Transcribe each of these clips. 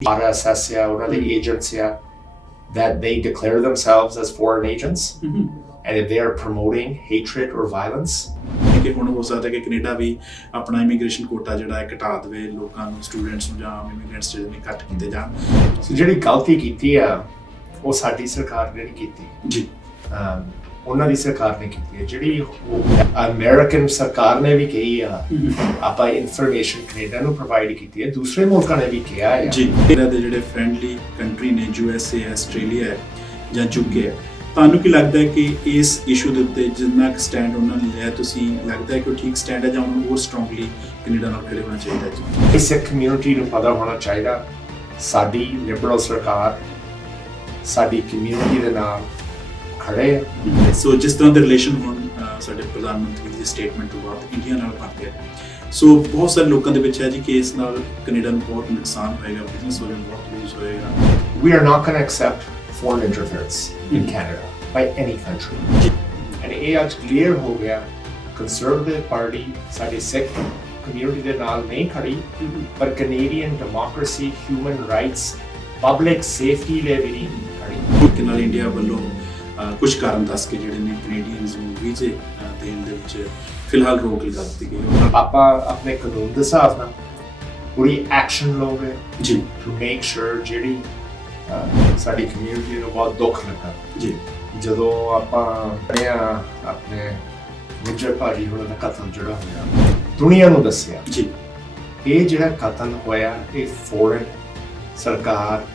RSS ਉਹਨਾਂ ਦੇ agents that they declare themselves as foreign agents and if they are promoting hatred or violence ਕਿ ਹੁਣ ਹੋ ਸਕਦਾ ਕਿ ਕੈਨੇਡਾ ਵੀ ਆਪਣਾ ਇਮੀਗ੍ਰੇਸ਼ਨ ਕੋਟਾ ਜਿਹੜਾ ਹੈ ਘਟਾ ਦੇਵੇ ਲੋਕਾਂ ਨੂੰ ਸਟੂਡੈਂਟਸ ਨੂੰ ਜਾਂ ਇਮੀਗ੍ਰੈਂਟਸ ਜਿਹੜੇ ਨੇ ਘੱਟ ਕੀਤੇ ਜਾਣ ਜਿਹੜੀ ਗਲਤੀ ਕੀਤੀ ਆ ਉਹ ਸਾਡੀ ਸਰਕਾਰ ਨੇ ਨਹੀਂ ਕੀਤੀ ਜੀ ਉਹਨਾਂ ਦੀ ਸਰਕਾਰ ਨੇ ਕੀਤੀ ਹੈ ਜਿਹੜੀ ਅਮਰੀਕਨ ਸਰਕਾਰ ਨੇ ਵੀ ਕਹੀ ਆ ਆਪਾਂ ਇਨਫੋਰਮੇਸ਼ਨ ਕੈਨੇਡਾ ਨੂੰ ਪ੍ਰੋਵਾਈਡ ਕੀਤੀ ਹੈ ਦੂਸਰੇ ਮੁਲਕਾਂ ਨੇ ਵੀ ਕਿਹਾ ਹੈ ਜੀ ਕੈਨੇਡਾ ਦੇ ਜਿਹੜੇ ਫ੍ਰੈਂਡਲੀ ਕੰਟਰੀ ਨੇ USA ਆਸਟ੍ਰੇਲੀਆ ਹੈ ਜਾਂ UK ਹੈ ਤੁਹਾਨੂੰ ਕੀ ਲੱਗਦਾ ਹੈ ਕਿ ਇਸ ਇਸ਼ੂ ਦੇ ਉੱਤੇ ਜਿੰਨਾ ਕੁ ਸਟੈਂਡ ਉਹਨਾਂ ਨੇ ਲਿਆ ਤੁਸੀਂ ਲੱਗਦਾ ਹੈ ਕਿ ਉਹ ਠੀਕ ਸਟੈਂਡ ਹੈ ਜਾਂ ਉਹਨੂੰ ਹੋਰ ਸਟਰੋਂਗਲੀ ਕੈਨੇਡਾ ਨਾਲ ਖੜੇ ਹੋਣਾ ਚਾਹੀਦਾ ਜੀ ਇਸ ਕਮਿਊਨਿਟੀ ਨੂੰ ਪਤਾ ਹੋਣਾ ਚਾਹੀਦਾ ਸਾਡੀ ਲਿਬਰਲ ਸਰਕਾਰ ਸਾਡੀ ਕਮਿਊਨਿਟੀ ਦੇ ਨਾਲ ਖੜੇ ਸੋ ਜਿਸ ਤਰ੍ਹਾਂ ਦੇ ਰਿਲੇਸ਼ਨ ਹੁਣ ਸਾਡੇ ਪ੍ਰਧਾਨ ਮੰਤਰੀ ਦੀ ਸਟੇਟਮੈਂਟ ਤੋਂ ਬਾਅਦ ਇੰਡੀਆ ਨਾਲ ਬਣ ਗਿਆ ਸੋ ਬਹੁਤ ਸਾਰੇ ਲੋਕਾਂ ਦੇ ਵਿੱਚ ਹੈ ਜੀ ਕਿ ਇਸ ਨਾਲ ਕੈਨੇਡਾ ਨੂੰ ਬਹੁਤ ਨੁਕਸਾਨ ਹੋਏਗਾ ਬਿਜ਼ਨਸ ਹੋਏਗਾ ਬਹੁਤ ਲੂਜ਼ ਹੋਏਗਾ We are not going to accept foreign interference in Canada by any country. And ਇਹ ਅੱਜ clear ਹੋ ਗਿਆ conservative party ਸਾਡੀ ਸਿੱਖ community ਦੇ ਨਾਲ ਨਹੀਂ ਖੜੀ ਪਰ Canadian democracy, human rights, public safety ਲਈ ਵੀ ਨਹੀਂ ਖੜੀ ਕਿ ਨਾਲ ਇੰਡੀਆ ਵੱਲੋਂ ਕੁਝ ਕਾਰਨ ਦੱਸ ਕੇ ਜਿਹੜੇ ਨੇ ਕੈਨੇਡੀਅਨਸ ਨੂੰ ਵੀਜ਼ੇ ਦੇਣ ਦੇ ਵਿੱਚ ਫਿਲਹਾਲ ਰੋਕ ਲਗਾ ਦਿੱਤੀ ਗਈ ਆਪਾਂ ਆਪਣੇ ਕਾਨੂੰਨ ਦੇ ਹਿਸਾਬ ਨਾਲ ਪੂਰੀ ਐਕਸ਼ਨ ਲਓਗੇ ਜੀ ਟੂ ਮੇਕ ਸ਼ੋਰ ਜਿਹੜੀ ਸਾਡੀ ਕਮਿਊਨਿਟੀ ਨੂੰ ਬਹੁਤ ਦੁੱਖ ਲੱਗਾ ਜੀ ਜਦੋਂ ਆਪਾਂ ਆਪਣੇ ਵਿਜੇ ਭਾਜੀ ਹੋਣਾ ਦਾ ਕਤਲ ਜਿਹੜਾ ਹੋਇਆ ਦੁਨੀਆ ਨੂੰ ਦੱਸਿਆ ਜੀ ਇਹ ਜਿਹੜਾ ਕਤਲ ਹੋਇਆ ਇਹ ਫੋਰਨ ਸਰਕਾਰ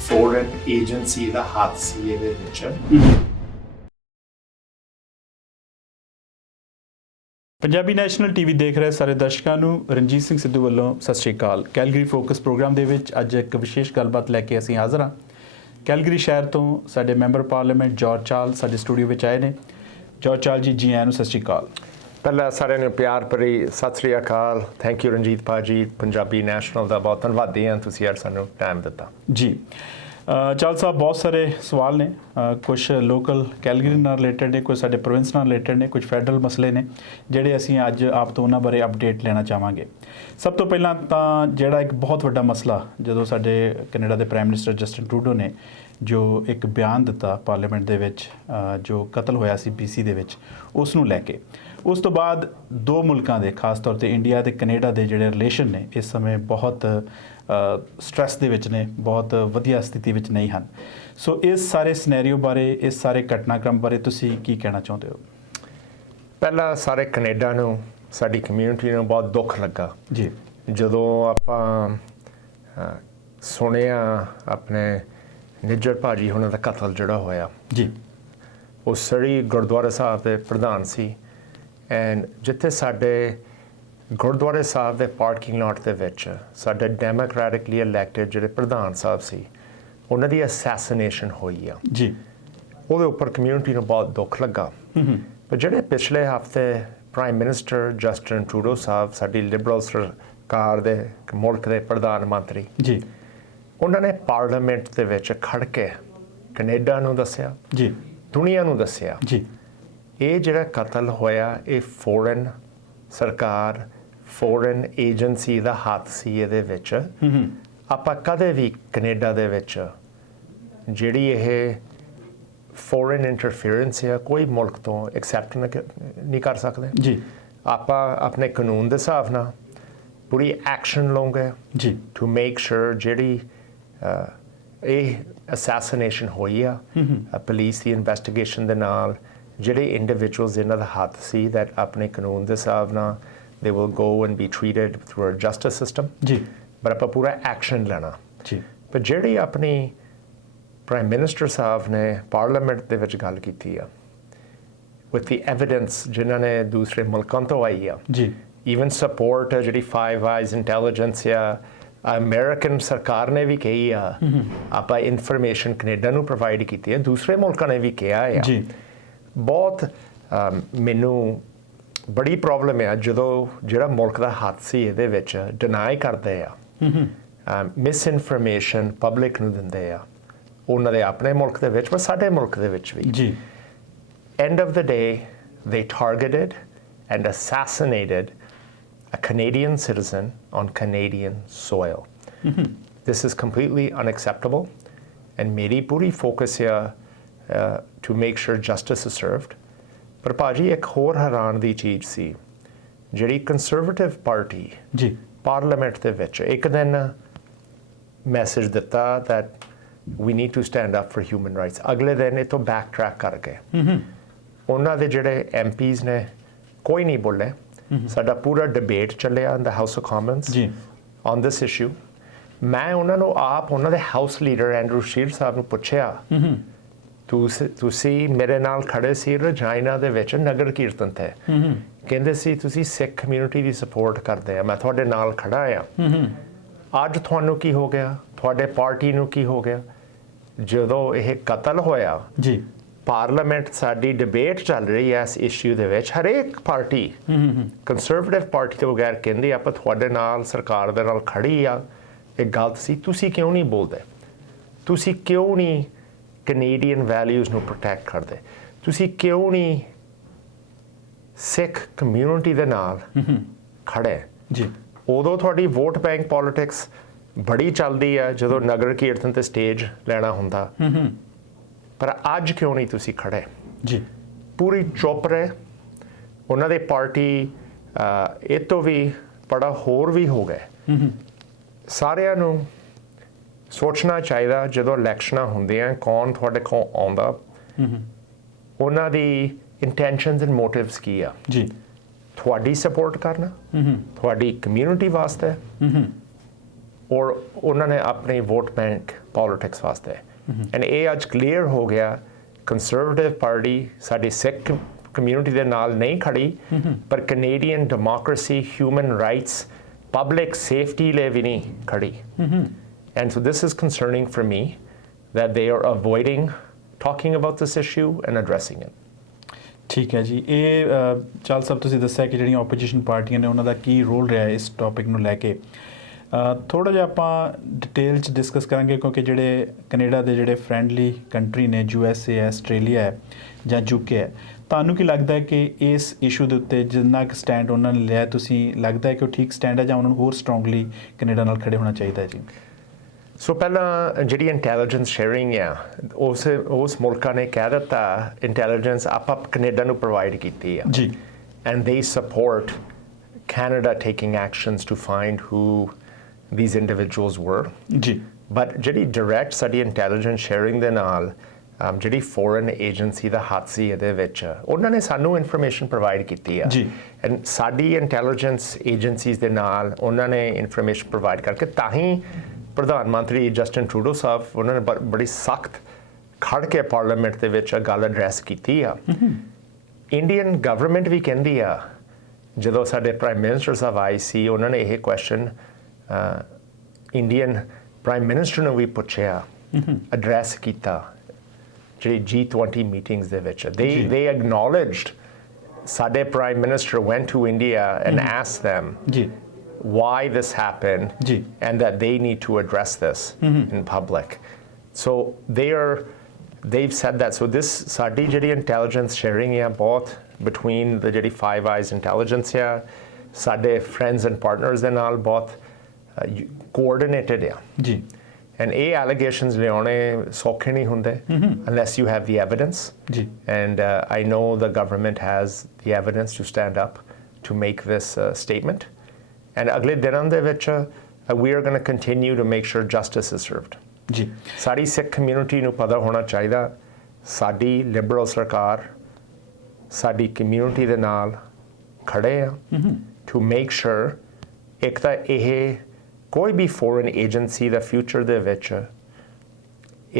ਫੋਰਨ ਏਜੰਸੀ ਦਾ ਹੱਥ ਸੀ ਇਹਦੇ ਵਿੱਚ ਪੰਜਾਬੀ ਨੈਸ਼ਨਲ ਟੀਵੀ ਦੇਖ ਰਹੇ ਸਾਰੇ ਦਰਸ਼ਕਾਂ ਨੂੰ ਰਣਜੀਤ ਸਿੰਘ ਸਿੱਧੂ ਵੱਲੋਂ ਸਤਿ ਸ਼੍ਰੀ ਅਕਾਲ ਕੈਲਗਰੀ ਫੋਕਸ ਪ੍ਰੋਗਰਾਮ ਦੇ ਵਿੱਚ ਅੱਜ ਇੱਕ ਵਿਸ਼ੇਸ਼ ਗੱਲਬਾਤ ਲੈ ਕੇ ਅਸੀਂ ਹਾਜ਼ਰ ਹਾਂ ਕੈਲਗਰੀ ਸ਼ਹਿਰ ਤੋਂ ਸਾਡੇ ਮੈਂਬਰ ਪਾਰਲੀਮੈਂਟ ਜਾਰਜ ਚਾਹਲ ਸਾਡੇ ਸਟੂਡੀਓ ਵਿੱਚ ਆਏ ਨੇ ਜਾਰਜ ਚਾਹਲ ਜੀ ਆਇਆਂ ਨੂੰ ਸਤਿ ਸ਼੍ਰੀ ਅਕਾਲ ਪਹਿਲਾਂ ਸਾਰਿਆਂ ਨੂੰ ਪਿਆਰ ਭਰੀ ਸਤਿ ਸ਼੍ਰੀ ਅਕਾਲ ਥੈਂਕ ਯੂ ਰਣਜੀਤ ਭਾਜੀ ਪੰਜਾਬੀ ਨੈਸ਼ਨਲ ਦਾ ਬਹੁਤ ਧੰਨਵਾਦੀ ਹਾਂ ਤੁਸੀਂ ਯਾਰ ਸਾਨੂੰ ਟਾਈਮ ਦਿੱਤਾ ਜੀ ਚਾਹਲ ਸਾਹਿਬ ਬਹੁਤ ਸਾਰੇ ਸਵਾਲ ਨੇ ਕੁਝ ਲੋਕਲ ਕੈਲਗਰੀ ਨਾਲ ਰਿਲੇਟਡ ਨੇ ਕੁਝ ਸਾਡੇ ਪ੍ਰੋਵਿੰਸ ਨਾਲ ਰਿਲੇਟਡ ਨੇ ਕੁਝ ਫੈਡਰਲ ਮਸਲੇ ਨੇ ਜਿਹੜੇ ਅਸੀਂ ਅੱਜ ਆਪ ਤੋਂ ਉਹਨਾਂ ਬਾਰੇ ਅਪਡੇਟ ਲੈਣਾ ਚਾਹਾਂਗੇ ਸਭ ਤੋਂ ਪਹਿਲਾਂ ਤਾਂ ਜਿਹੜਾ ਇੱਕ ਬਹੁਤ ਵੱਡਾ ਮਸਲਾ ਜਦੋਂ ਸਾਡੇ ਕੈਨੇਡਾ ਦੇ ਪ੍ਰਾਈਮ ਮਿਨਿਸਟਰ ਜਸਟਿਨ ਟਰੂਡੋ ਨੇ ਜੋ ਇੱਕ ਬਿਆਨ ਦਿੱਤਾ ਪਾਰਲੀਮੈਂਟ ਦੇ ਵਿੱਚ ਜੋ ਕਤਲ ਹੋਇਆ ਸੀ BC ਦੇ ਵਿੱਚ ਉਸ ਨੂੰ ਲੈ ਕੇ ਉਸ ਤੋਂ ਬਾਅਦ ਦੋ ਮੁਲਕਾਂ ਦੇ ਖਾਸ ਤੌਰ ਤੇ ਇੰਡੀਆ ਤੇ ਕੈਨੇਡਾ ਦੇ ਜਿਹੜੇ ਰਿਲੇਸ਼ਨ ਨੇ ਇਸ ਸਮੇਂ ਬਹੁਤ ਸਟ੍ਰੈਸ ਦੇ ਵਿੱਚ ਨੇ ਬਹੁਤ ਵਧੀਆ ਸਥਿਤੀ ਵਿੱਚ ਨਹੀਂ ਹਨ ਸੋ ਇਸ ਸਾਰੇ ਸਿਨੈਰੀਓ ਬਾਰੇ ਇਸ ਸਾਰੇ ਘਟਨਾਕ੍ਰਮ ਬਾਰੇ ਤੁਸੀਂ ਕੀ ਕਹਿਣਾ ਚਾਹੁੰਦੇ ਹੋ ਪਹਿਲਾਂ ਸਾਰੇ ਕੈਨੇਡਾ ਨੂੰ ਸਾਡੀ ਕਮਿਊਨਿਟੀ ਨੂੰ ਬਹੁਤ ਦੁੱਖ ਲੱਗਾ ਜੀ ਜਦੋਂ ਆਪਾਂ ਸੁਣਿਆ ਆਪਣੇ ਨਿੱਜਰ ਭਾਜੀ ਉਹਨਾਂ ਦਾ ਕਤਲ ਜਿਹੜਾ ਹੋਇਆ ਜੀ ਉਹ ਸਰੀ ਗੁਰਦੁਆਰਾ ਸਾਹਿਬ ਦੇ ਪ੍ਰਧਾਨ ਸੀ ਐਂਡ ਜਿੱਥੇ ਸਾਡੇ ਗੁਰਦੁਆਰੇ ਸਾਹਿਬ ਦੇ ਪਾਰਕਿੰਗ ਲਾਟ ਦੇ ਵਿੱਚ ਸਾਡੇ ਡੈਮੋਕ੍ਰੈਟਿਕਲੀ ਇਲੈਕਟਡ ਜਿਹੜੇ ਪ੍ਰਧਾਨ ਸਾਹਿਬ ਸੀ ਉਹਨਾਂ ਦੀ ਅਸੈਸੀਨੇਸ਼ਨ ਹੋਈ ਆ ਜੀ ਉਹਦੇ ਉੱਪਰ ਕਮਿਊਨਿਟੀ ਨੂੰ ਬਹੁਤ ਦੁੱਖ ਲੱਗਾ ਪਰ ਜਿਹੜੇ ਪਿਛਲੇ ਹਫ਼ਤੇ ਪ੍ਰਾਈਮ ਮਿਨਿਸਟਰ ਜਸਟਿਨ ਟਰੂਡੋ ਸਾਹਿਬ ਸਾਡੀ ਲਿਬਰਲ ਸਰਕਾਰ ਦੇ ਮੁਲਕ ਦੇ ਪ੍ਰਧਾਨ ਮੰਤਰੀ ਜੀ ਉਹਨਾਂ ਨੇ ਪਾਰਲੀਮੈਂਟ ਦੇ ਵਿੱਚ ਖੜ ਕੇ ਕੈਨੇਡਾ ਨੂੰ ਦੱਸਿਆ ਜੀ ਦੁਨੀਆ ਨੂੰ ਦੱਸਿਆ ਜੀ ਇਹ ਜਿਹੜਾ ਕਤਲ ਹੋਇਆ ਇਹ ਫੋਰਨ ਸਰਕਾਰ ਫੋਰਨ ਏਜੰਸੀ ਦਾ ਹੱਥ ਸੀ ਇਹਦੇ ਵਿੱਚ ਆਪਾਂ ਕਦੇ ਵੀ ਕੈਨੇਡਾ ਦੇ ਵਿੱਚ ਜਿਹੜੀ ਇਹ ਫੋਰਨ ਇੰਟਰਫੀਰੈਂਸ ਹੈ ਕੋਈ ਮੁਲਕ ਤੋਂ ਐਕਸੈਪਟ ਨਹੀਂ ਕਰ ਸਕਦੇ ਜੀ ਆਪਾਂ ਆਪਣੇ ਕਾਨੂੰਨ ਦੇ ਹਿਸਾਬ ਨਾਲ ਪੂਰੀ ਐਕਸ਼ਨ ਲਵਾਂਗੇ ਜੀ ਟੂ ਮੇਕ ਸ਼ੋਰ ਜਿਹੜੀ ਇਹ ਅਸੈਸੀਨੇਸ਼ਨ ਹੋਈ ਆ ਪੁਲਿਸ ਦੀ ਇਨਵੈਸਟੀਗੇਸ਼ਨ ਦੇ ਨਾਲ ਜਿਹੜੇ ਇੰਡੀਵਿਜੂਅਲਸ ਇਹਨਾਂ ਦਾ ਹੱਥ ਸੀ ਦੈਟ ਆਪਣੇ ਕਾਨੂੰਨ ਦੇ ਹਿਸਾਬ ਨਾਲ they will go and be treated through a justice system ਜੀ ਪਰ ਆਪਾਂ ਪੂਰਾ ਐਕਸ਼ਨ ਲੈਣਾ ਜੀ ਪਰ ਜਿਹੜੀ ਆਪਣੀ ਪ੍ਰਾਈਮ ਮਿਨਿਸਟਰ ਸਾਹਿਬ ਨੇ ਪਾਰਲੀਮੈਂਟ ਦੇ ਵਿੱਚ ਗੱਲ ਕੀਤੀ ਆ ਵਿਦ ਦੀ ਐਵੀਡੈਂਸ ਜਿਨ੍ਹਾਂ ਨੇ ਦੂਸਰੇ ਮੁਲਕਾਂ ਤੋਂ ਆਈ ਆ ਜੀ ਈਵਨ ਸਪੋਰਟ ਜਿਹੜੀ ਫਾਈਵ ਆਈਜ਼ ਇੰਟੈਲੀਜੈਂਸ ਆ ਅਮਰੀਕਨ ਸਰਕਾਰ ਨੇ ਵੀ ਕਹੀ ਆ ਆਪਾਂ ਇਨਫੋਰਮੇਸ਼ਨ ਕੈਨੇਡਾ ਨੂੰ ਪ੍ਰੋਵਾਈਡ ਕੀਤੀ ਹੈ ਦੂਸਰੇ ਮੁਲਕਾਂ ਨੇ ਵੀ ਕਿਹਾ ਆ ਜੀ ਬਹੁਤ ਮੈਨੂੰ ਬੜੀ ਪ੍ਰੋਬਲਮ ਹੈ ਜਦੋਂ ਜਿਹੜਾ ਮੁਲਕ ਦਾ ਹੱਥ ਸੀ ਇਹਦੇ ਵਿੱਚ ਡਿਨਾਈ ਕਰਦੇ ਆ ਮਿਸ ਇਨਫੋਰਮੇਸ਼ਨ ਪਬਲਿਕ ਨੂੰ ਦਿੰਦੇ ਆ ਉਹਨਾਂ ਦੇ ਆਪਣੇ ਮੁਲਕ ਦੇ ਵਿੱਚ ਪਰ ਸਾਡੇ ਮੁਲਕ ਦੇ ਵਿੱਚ ਵੀ ਜੀ end of the day they targeted and assassinated a Canadian citizen on Canadian soil This is completely unacceptable, and ਮੇਰੀ ਪੂਰੀ ਫੋਕਸ ਆ to make sure justice is served. ਪਰ ਭਾਜੀ ਇੱਕ ਹੋਰ ਹੈਰਾਨ ਦੀ ਚੀਜ਼ ਸੀ, ਜਿਹੜੀ ਕੰਜ਼ਰਵੇਟਿਵ ਪਾਰਟੀ ਜੀ ਪਾਰਲੀਮੈਂਟ ਦੇ ਵਿੱਚ ਇੱਕ ਦਿਨ ਮੈਸੇਜ ਦਿੱਤਾ that we need to stand up for human rights, ਅਗਲੇ ਦਿਨ ਇਹ ਤੋਂ ਬੈਕ ਟਰੈਕ ਕਰ ਗਏ। ਉਹਨਾਂ ਦੇ ਜਿਹੜੇ MPs ਨੇ ਕੋਈ ਨਹੀਂ ਬੋਲੇ। ਸਾਡਾ ਪੂਰਾ ਡਿਬੇਟ ਚੱਲਿਆ in the House of Commons on this issue। ਮੈਂ ਉਹਨਾਂ ਨੂੰ ਆਪ ਉਹਨਾਂ ਦੇ ਹਾਊਸ ਲੀਡਰ ਐਂਡਰੂ ਸ਼ੀਰ ਸਾਹਿਬ ਨੂੰ ਪੁੱਛਿਆ, ਤੁਸੀਂ ਮੇਰੇ ਨਾਲ ਖੜੇ ਸੀ ਰਜਾਈਨਾ ਦੇ ਵਿੱਚ ਨਗਰ ਕੀਰਤਨ ਤੇ, ਕਹਿੰਦੇ ਸੀ ਤੁਸੀਂ ਸਿੱਖ ਕਮਿਊਨਿਟੀ ਦੀ ਸਪੋਰਟ ਕਰਦੇ ਆ, ਮੈਂ ਤੁਹਾਡੇ ਨਾਲ ਖੜਾ ਆ। ਅੱਜ ਤੁਹਾਨੂੰ ਕੀ ਹੋ ਗਿਆ, ਤੁਹਾਡੇ ਪਾਰਟੀ ਨੂੰ ਕੀ ਹੋ ਗਿਆ? ਜਦੋਂ ਇਹ ਕਤਲ ਹੋਇਆ ਜੀ ਪਾਰਲੀਮੈਂਟ ਸਾਡੀ ਡਿਬੇਟ ਚੱਲ ਰਹੀ ਹੈ ਇਸ ਇਸ਼ੂ ਦੇ ਵਿੱਚ, ਹਰੇਕ ਪਾਰਟੀ ਕੰਜ਼ਰਵੇਟਿਵ ਪਾਰਟੀ ਤੋਂ ਬਗੈਰ ਕਹਿੰਦੀ ਆਪਾਂ ਤੁਹਾਡੇ ਨਾਲ ਸਰਕਾਰ ਦੇ ਨਾਲ ਖੜੀ ਆ। ਇਹ ਗਲਤ ਸੀ। ਤੁਸੀਂ ਕਿਉਂ ਨਹੀਂ ਬੋਲਦੇ? ਤੁਸੀਂ ਕਿਉਂ ਨਹੀਂ ਕੈਨੇਡੀਅਨ ਵੈਲਿਊਜ਼ ਨੂੰ ਪ੍ਰੋਟੈਕਟ ਕਰਦੇ? ਤੁਸੀਂ ਕਿਉਂ ਨਹੀਂ ਸਿੱਖ ਕਮਿਊਨਿਟੀ ਦੇ ਨਾਲ ਖੜੇ? ਜੀ ਉਦੋਂ ਤੁਹਾਡੀ ਵੋਟ ਬੈਂਕ ਪੋਲਿਟਿਕਸ ਬੜੀ ਚੱਲਦੀ ਆ ਜਦੋਂ ਨਗਰ ਕੀਰਤਨ ਤੇ ਸਟੇਜ ਲੈਣਾ ਹੁੰਦਾ, ਪਰ ਅੱਜ ਕਿਉਂ ਨਹੀਂ ਤੁਸੀਂ ਖੜੇ? ਜੀ ਪੂਰੀ ਚੁੱਪ ਰਹੇ। ਉਹਨਾਂ ਦੇ ਪਾਰਟੀ ਇਹ ਤੋਂ ਵੀ ਬੜਾ ਹੋਰ ਵੀ ਹੋ ਗਏ। ਸਾਰਿਆਂ ਨੂੰ ਸੋਚਣਾ ਚਾਹੀਦਾ ਜਦੋਂ ਇਲੈਕਸ਼ਨਾਂ ਹੁੰਦੀਆਂ ਕੌਣ ਤੁਹਾਡੇ ਕੋਲ ਆਉਂਦਾ, ਉਹਨਾਂ ਦੀ ਇੰਟੈਂਸ਼ਨਸ ਐਂਡ ਮੋਟਿਵਸ ਕੀ ਆ। ਜੀ ਤੁਹਾਡੀ ਸਪੋਰਟ ਕਰਨਾ ਤੁਹਾਡੀ ਕਮਿਊਨਿਟੀ ਵਾਸਤੇ, ਔਰ ਉਹਨਾਂ ਨੇ ਆਪਣੀ ਵੋਟ ਬੈਂਕ ਪੋਲਿਟਿਕਸ ਵਾਸਤੇ। ਐਂਡ ਇਹ ਅੱਜ ਕਲੀਅਰ ਹੋ ਗਿਆ, ਕੰਜ਼ਰਵੇਟਿਵ ਪਾਰਟੀ ਸਾਡੀ ਸਿੱਖ ਕਮਿਊਨਿਟੀ ਦੇ ਨਾਲ ਨਹੀਂ ਖੜੀ, ਪਰ Canadian democracy, human rights, public safety ਲਈ ਵੀ ਨਹੀਂ ਖੜੀ। And so this is concerning for me that they are avoiding talking about this issue and addressing it. ਠੀਕ ਹੈ ਜੀ। ਇਹ ਚਾਹਲ ਸਾਹਿਬ ਤੁਸੀਂ ਦੱਸਿਆ ਕਿ ਜਿਹੜੀਆਂ ਆਪੋਜੀਸ਼ਨ ਪਾਰਟੀਆਂ ਨੇ ਉਹਨਾਂ ਦਾ ਕੀ ਰੋਲ ਰਿਹਾ ਇਸ ਟੌਪਿਕ ਨੂੰ ਲੈ ਕੇ। ਥੋੜ੍ਹਾ ਜਿਹਾ ਆਪਾਂ ਡਿਟੇਲ 'ਚ ਡਿਸਕਸ ਕਰਾਂਗੇ, ਕਿਉਂਕਿ ਜਿਹੜੇ ਕੈਨੇਡਾ ਦੇ ਜਿਹੜੇ ਫਰੈਂਡਲੀ ਕੰਟਰੀ ਨੇ, USA ਹੈ, ਆਸਟ੍ਰੇਲੀਆ ਹੈ ਜਾਂ UK ਹੈ, ਤੁਹਾਨੂੰ ਕੀ ਲੱਗਦਾ ਹੈ ਕਿ ਇਸ ਇਸ਼ੂ ਦੇ ਉੱਤੇ ਜਿੰਨਾ ਕੁ ਸਟੈਂਡ ਉਹਨਾਂ ਨੇ ਲਿਆ, ਤੁਸੀਂ ਲੱਗਦਾ ਹੈ ਕਿ ਉਹ ਠੀਕ ਸਟੈਂਡ ਹੈ ਜਾਂ ਉਹਨਾਂ ਨੂੰ ਹੋਰ ਸਟਰੋਂਗਲੀ ਕੈਨੇਡਾ ਨਾਲ ਖੜੇ ਹੋਣਾ ਚਾਹੀਦਾ ਹੈ ਜੀ? ਸੋ ਪਹਿਲਾਂ ਜਿਹੜੀ ਇੰਟੈਲੀਜੈਂਸ ਸ਼ੇਅਰਿੰਗ ਆ ਉਸ ਮੁਲਕਾਂ ਨੇ ਕਹਿ ਦਿੱਤਾ ਇੰਟੈਲੀਜੈਂਸ ਆਪਾਂ ਕੈਨੇਡਾ ਨੂੰ ਪ੍ਰੋਵਾਈਡ ਕੀਤੀ ਆ ਜੀ, and they support Canada taking actions to find who these individuals were ਜੀ। but ਜਿਹੜੀ ਡਾਇਰੈਕਟ ਸਾਡੀ ਇੰਟੈਲੀਜੈਂਸ ਸ਼ੇਅਰਿੰਗ ਦੇ ਨਾਲ ਜਿਹੜੀ ਫੋਰਨ ਏਜੰਸੀ ਦਾ ਹੱਥ ਸੀ ਇਹਦੇ ਵਿੱਚ, ਉਹਨਾਂ ਨੇ ਸਾਨੂੰ ਇਨਫੋਰਮੇਸ਼ਨ ਪ੍ਰੋਵਾਈਡ ਕੀਤੀ ਆ ਜੀ। ਐਂਡ ਸਾਡੀ ਇੰਟੈਲੀਜੈਂਸ ਏਜੰਸੀਜ਼ ਦੇ ਨਾਲ ਉਹਨਾਂ ਨੇ ਇਨਫੋਰਮੇਸ਼ਨ ਪ੍ਰੋਵਾਈਡ ਕਰਕੇ ਤਾਂ ਹੀ ਪ੍ਰਧਾਨ ਮੰਤਰੀ ਜਸਟਿਨ ਟਰੂਡੋ ਸਾਹਿਬ ਉਹਨਾਂ ਨੇ ਬੜੀ ਸਖਤ ਖੜ ਕੇ ਪਾਰਲੀਮੈਂਟ ਦੇ ਵਿੱਚ ਗੱਲ ਐਡਰੈਸ ਕੀਤੀ ਆ। ਇੰਡੀਅਨ ਗਵਰਨਮੈਂਟ ਵੀ ਕਹਿੰਦੀ ਆ, ਜਦੋਂ ਸਾਡੇ ਪ੍ਰਾਈਮ ਮਿਨਿਸਟਰ ਸਾਹਿਬ ਆਏ ਸੀ ਉਹਨਾਂ ਨੇ ਇਹ ਕੁਐਸਚਨ ਇੰਡੀਅਨ ਪ੍ਰਾਈਮ ਮਿਨਿਸਟਰ ਨੂੰ ਵੀ ਪੁੱਛਿਆ, ਐਡਰੈਸ ਕੀਤਾ ਜਿਹੜੀ G20 ਮੀਟਿੰਗਸ ਦੇ ਵਿੱਚ। they acknowledged ਸਾਡੇ prime minister went to India and asked them ਜੀ why this happened ਜੀ and that they need to address this in public. So they've said that. So this ਸਾਡੀ ਜਿਹੜੀ intelligence sharing ਹੈ ਬਹੁਤ between the ਜਿਹੜੀ Five Eyes intelligence ਹੈ ਸਾਡੇ friends and partners ਦੇ ਨਾਲ ਬਹੁਤ coordinated ਆ ਜੀ। and ਇਹ allegations ਲਿਆਉਣੇ ਸੌਖੇ ਨਹੀਂ ਹੁੰਦੇ unless you have the evidence ਜੀ। and I know the government has the evidence to stand up to make this statement. And ਅਗਲੇ ਦਿਨਾਂ ਦੇ ਵਿੱਚ we are going to continue to make sure justice is served. ਜੀ। ਸਾਡੀ ਸਿੱਖ community ਨੂੰ ਪਤਾ ਹੋਣਾ ਚਾਹੀਦਾ ਸਾਡੀ ਲਿਬਰਲ ਸਰਕਾਰ ਸਾਡੀ ਕਮਿਊਨਿਟੀ ਦੇ ਨਾਲ ਖੜੇ ਆ to make sure ਇੱਕ ਤਾਂ ਇਹ ਕੋਈ ਵੀ ਫੋਰਨ ਏਜੰਸੀ ਦਾ ਫਿਊਚਰ ਦੇ ਵਿੱਚ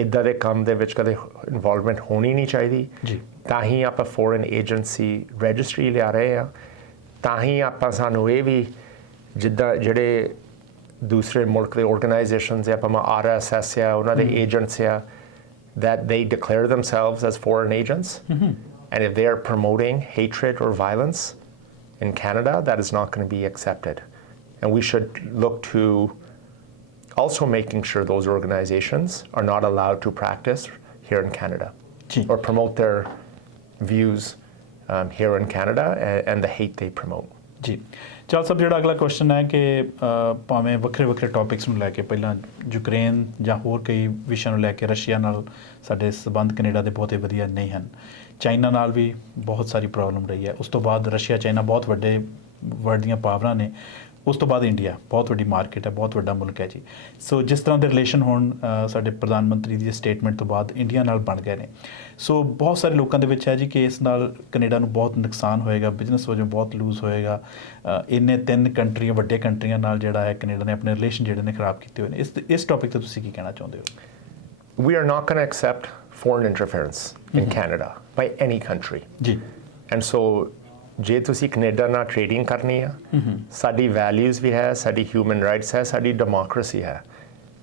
ਇੱਦਾਂ ਦੇ ਕੰਮ ਦੇ ਵਿੱਚ ਕਦੇ ਇਨਵੋਲਵਮੈਂਟ ਹੋਣੀ ਨਹੀਂ ਚਾਹੀਦੀ। ਜੀ। ਤਾਂ ਹੀ ਆਪਾਂ ਫੋਰਨ ਏਜੰਸੀ ਰਜਿਸਟਰੀ ਲਿਆ ਰਹੇ ਆ, ਤਾਂ ਹੀ ਆਪਾਂ ਸਾਨੂੰ ਇਹ ਵੀ ਜਿੱਦਾਂ ਜਿਹੜੇ ਦੂਸਰੇ ਮੁਲਕ ਦੇ ਆਰਗੇਨਾਈਜੇਸ਼ਨਸ ਆ, ਭਾਵੇਂ RSS ਆ, ਉਹਨਾਂ ਦੇ ਏਜੰਟਸ ਆ, that they declare themselves as foreign agents. And if they are promoting hatred or violence in Canada, that is not going to be accepted. And we should look to also making sure those organizations are not allowed to practice here in Canada or promote their views here in Canada and the hate they promote. ਜੀ। ਚੱਲ ਸਾਹਿਬ ਜਿਹੜਾ ਅਗਲਾ question ਹੈ ਕਿ ਭਾਵੇਂ ਵੱਖਰੇ ਵੱਖਰੇ topics ਨੂੰ ਲੈ ਕੇ ਪਹਿਲਾਂ ਯੂਕਰੇਨ ਜਾਂ ਹੋਰ ਕਈ ਵਿਸ਼ਿਆਂ ਨੂੰ ਲੈ ਕੇ ਰਸ਼ੀਆ ਨਾਲ ਸਾਡੇ ਸਬੰਧ ਕੈਨੇਡਾ ਦੇ ਬਹੁਤੇ ਵਧੀਆ ਨਹੀਂ ਹਨ। ਚਾਈਨਾ ਨਾਲ ਵੀ ਬਹੁਤ ਸਾਰੀ ਪ੍ਰੋਬਲਮ ਰਹੀ ਹੈ। ਉਸ ਤੋਂ ਬਾਅਦ ਰਸ਼ੀਆ ਚਾਈਨਾ ਬਹੁਤ ਵੱਡੇ ਵਰਲਡ ਦੀਆਂ ਪਾਵਰਾਂ ਨੇ। ਉਸ ਤੋਂ ਬਾਅਦ ਇੰਡੀਆ ਬਹੁਤ ਵੱਡੀ ਮਾਰਕੀਟ ਹੈ, ਬਹੁਤ ਵੱਡਾ ਮੁਲਕ ਹੈ ਜੀ। ਸੋ ਜਿਸ ਤਰ੍ਹਾਂ ਦੇ ਰਿਲੇਸ਼ਨ ਹੁਣ ਸਾਡੇ ਪ੍ਰਧਾਨ ਮੰਤਰੀ ਦੀ ਸਟੇਟਮੈਂਟ ਤੋਂ ਬਾਅਦ ਇੰਡੀਆ ਨਾਲ ਬਣ ਗਏ ਨੇ। ਸੋ ਬਹੁਤ ਸਾਰੇ ਲੋਕਾਂ ਦੇ ਵਿੱਚ ਹੈ ਜੀ ਕਿ ਇਸ ਨਾਲ ਕੈਨੇਡਾ ਨੂੰ ਬਹੁਤ ਨੁਕਸਾਨ ਹੋਏਗਾ, ਬਿਜ਼ਨਸ ਵਜੋਂ ਬਹੁਤ ਲੂਜ਼ ਹੋਏਗਾ। ਇੰਨੇ 3 ਕੰਟਰੀਆਂ ਵੱਡੇ ਕੰਟਰੀਆਂ ਨਾਲ ਜਿਹੜਾ ਹੈ ਕੈਨੇਡਾ ਨੇ ਆਪਣੇ ਰਿਲੇਸ਼ਨ ਜਿਹੜੇ ਨੇ ਖਰਾਬ ਕੀਤੇ ਹੋਏ ਨੇ। ਇਸ ਟੌਪਿਕ 'ਤੇ ਤੁਸੀਂ ਕੀ ਕਹਿਣਾ ਚਾਹੁੰਦੇ ਹੋ? We are not going to accept foreign interference in Canada by any country. ਜੀ। And so ਜੇ ਤੁਸੀਂ ਕੈਨੇਡਾ ਨਾਲ ਟ੍ਰੇਡਿੰਗ ਕਰਨੀ ਆ, ਸਾਡੀ ਵੈਲਿਊਜ਼ ਵੀ ਹੈ, ਸਾਡੀ ਹਿਊਮਨ ਰਾਈਟਸ ਹੈ, ਸਾਡੀ ਡੈਮੋਕ੍ਰੇਸੀ ਹੈ,